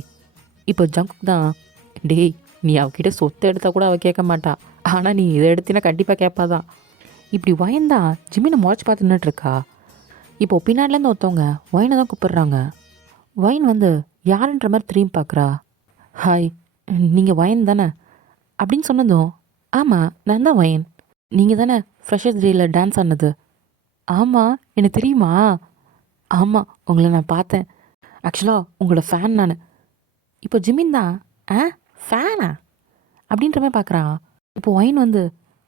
இப்போ ஜங்குக் தான் டேய் நீ அவகிட்ட சொத்தை எடுத்தால் கூட அவள் கேட்க மாட்டா, ஆனால் நீ இதை எடுத்தினா கண்டிப்பாக கேட்பாதான். இப்படி வயன்தான் ஜிமினை முறைச்சி பார்த்து நின்றுட்டுருக்கா. இப்போது பின்னாடிலேருந்து ஒருத்தவங்க வயனை தான் கூப்பிட்றாங்க. வயன் வந்து யாருன்ற மாதிரி திரும்பி பார்க்குறா. ஹாய், நீங்கள் வயன் தானே அப்படின்னு சொன்னதும், ஆமாம் நான் தான் வயன், நீங்கள் தானே ஃப்ரெஷர்ஸ் டேயில் டான்ஸ் ஆனது? ஆமாம் எனக்கு தெரியுமா? ஆமாம் உங்களை நான் பார்த்தேன், ஆக்சுவலாக உங்களோட ஃபேன் நான். இப்போ ஜிமின் தான் ஃபேனா அப்படின்ற மாதிரி பார்க்குறான். இப்போ ஒயின் வந்து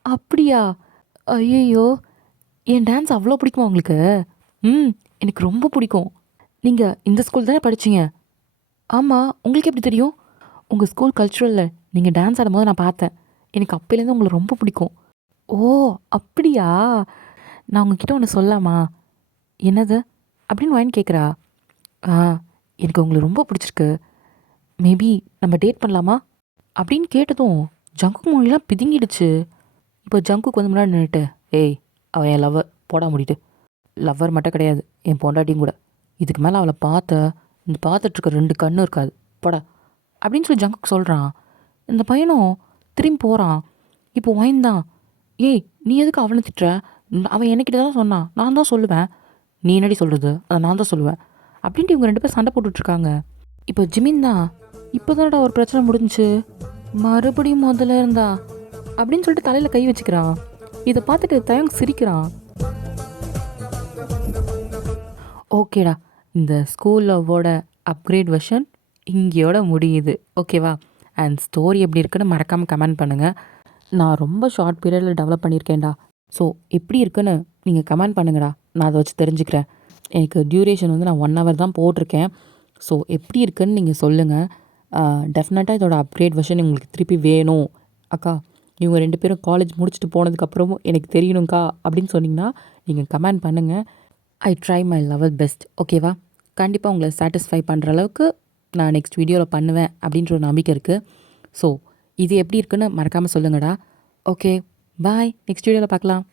அப்படியா, ஐயோ என் டான்ஸ் அவ்வளோ பிடிக்குமா உங்களுக்கு? எனக்கு ரொம்ப பிடிக்கும். நீங்கள் இந்த ஸ்கூல் தானே படிச்சிங்க? ஆமாம், உங்களுக்கு எப்படி தெரியும்? உங்கள் ஸ்கூல் கல்ச்சுரலில் நீங்கள் டான்ஸ் ஆடும்போது நான் பார்த்தேன், எனக்கு அப்போலேருந்து உங்களை ரொம்ப பிடிக்கும். ஓ அப்படியா, நான் உங்ககிட்ட ஒன்று சொல்லாமா? என்னது அப்படின்னு ஒயின் கேட்குறா. ஆ எனக்கு உங்களை ரொம்ப பிடிச்சிருக்கு. மேபி நம்ம டேட் பண்ணலாமா அப்படின்னு கேட்டதும் ஜங்குக் மொழிலாம் பிதுங்கிடுச்சு. இப்போ ஜங்குக்கு வந்து முன்னாடி நின்றுட்டு, ஏய் அவன் என் லவ்வர் போடா முடிட்டு. லவ்வர் மட்டும் கிடையாது, என் பொண்டாட்டியும் கூட. இதுக்கு மேலே அவளை இந்த பார்த்துட்ருக்க 2 கண்ணும் இருக்காது போடா அப்படின்னு சொல்லி ஜங்குக்கு சொல்கிறான். இந்த பையனும் திரும்பி போகிறான். இப்போ ஒயின் தான், ஏய் நீ எதுக்கு அவனை திட்டுற? அவன் என்னைக்கிட்ட தான் சொன்னான், நான் தான் சொல்லுவேன். நீ என்னடி சொல்கிறது, அதை நான் தான் சொல்லுவேன் அப்படின்ட்டு இவங்க 2 பேரும் சண்டை போட்டுட்ருக்காங்க. இப்போ ஜிமின் தான், இப்போ தானடா ஒரு பிரச்சனை முடிஞ்சுச்சு, மறுபடியும் முதல்ல இருந்தா அப்படின்னு சொல்லிட்டு தலையில் கை வச்சுக்கிறான். இதை பார்த்துட்டு தயங் சிரிக்கிறான். ஓகேடா, இந்த ஸ்கூல் லவ்வோட அப்கிரேட் வெர்ஷன் இங்கேயோட முடியுது. ஓகேவா? அண்ட் ஸ்டோரி எப்படி இருக்குன்னு மறக்காமல் கமெண்ட் பண்ணுங்கள். நான் ரொம்ப ஷார்ட் பீரியடில் டெவலப் பண்ணியிருக்கேன்டா. ஸோ எப்படி இருக்குன்னு நீங்கள் கமெண்ட் பண்ணுங்கடா, நான் அதை வச்சு தெரிஞ்சுக்கிறேன். எனக்கு டியூரேஷன் வந்து நான் 1 hour தான் போட்டிருக்கேன். ஸோ எப்படி இருக்குன்னு நீங்கள் சொல்லுங்கள். டெஃபினட்டாக இதோட அப்கிரேட் வெர்ஷன் உங்களுக்கு திருப்பி வேணும் அக்கா, இவங்க 2 பேரும் காலேஜ் முடிச்சுட்டு போனதுக்கப்புறமும் எனக்கு தெரியணுங்க்கா அப்படின்னு சொன்னிங்கன்னா நீங்கள் கமெண்ட் பண்ணுங்கள். I try my level best. ஓகேவா? கண்டிப்பாக உங்களை சாட்டிஸ்ஃபை பண்ணுற அளவுக்கு நான் நெக்ஸ்ட் வீடியோவில் பண்ணுவேன் அப்படின்ற ஒரு நம்பிக்கை இருக்குது. ஸோ இது எப்படி இருக்குன்னு மறக்காமல் சொல்லுங்கடா. ஓகே, பாய். நெக்ஸ்ட் வீடியோவில் பார்க்கலாம்.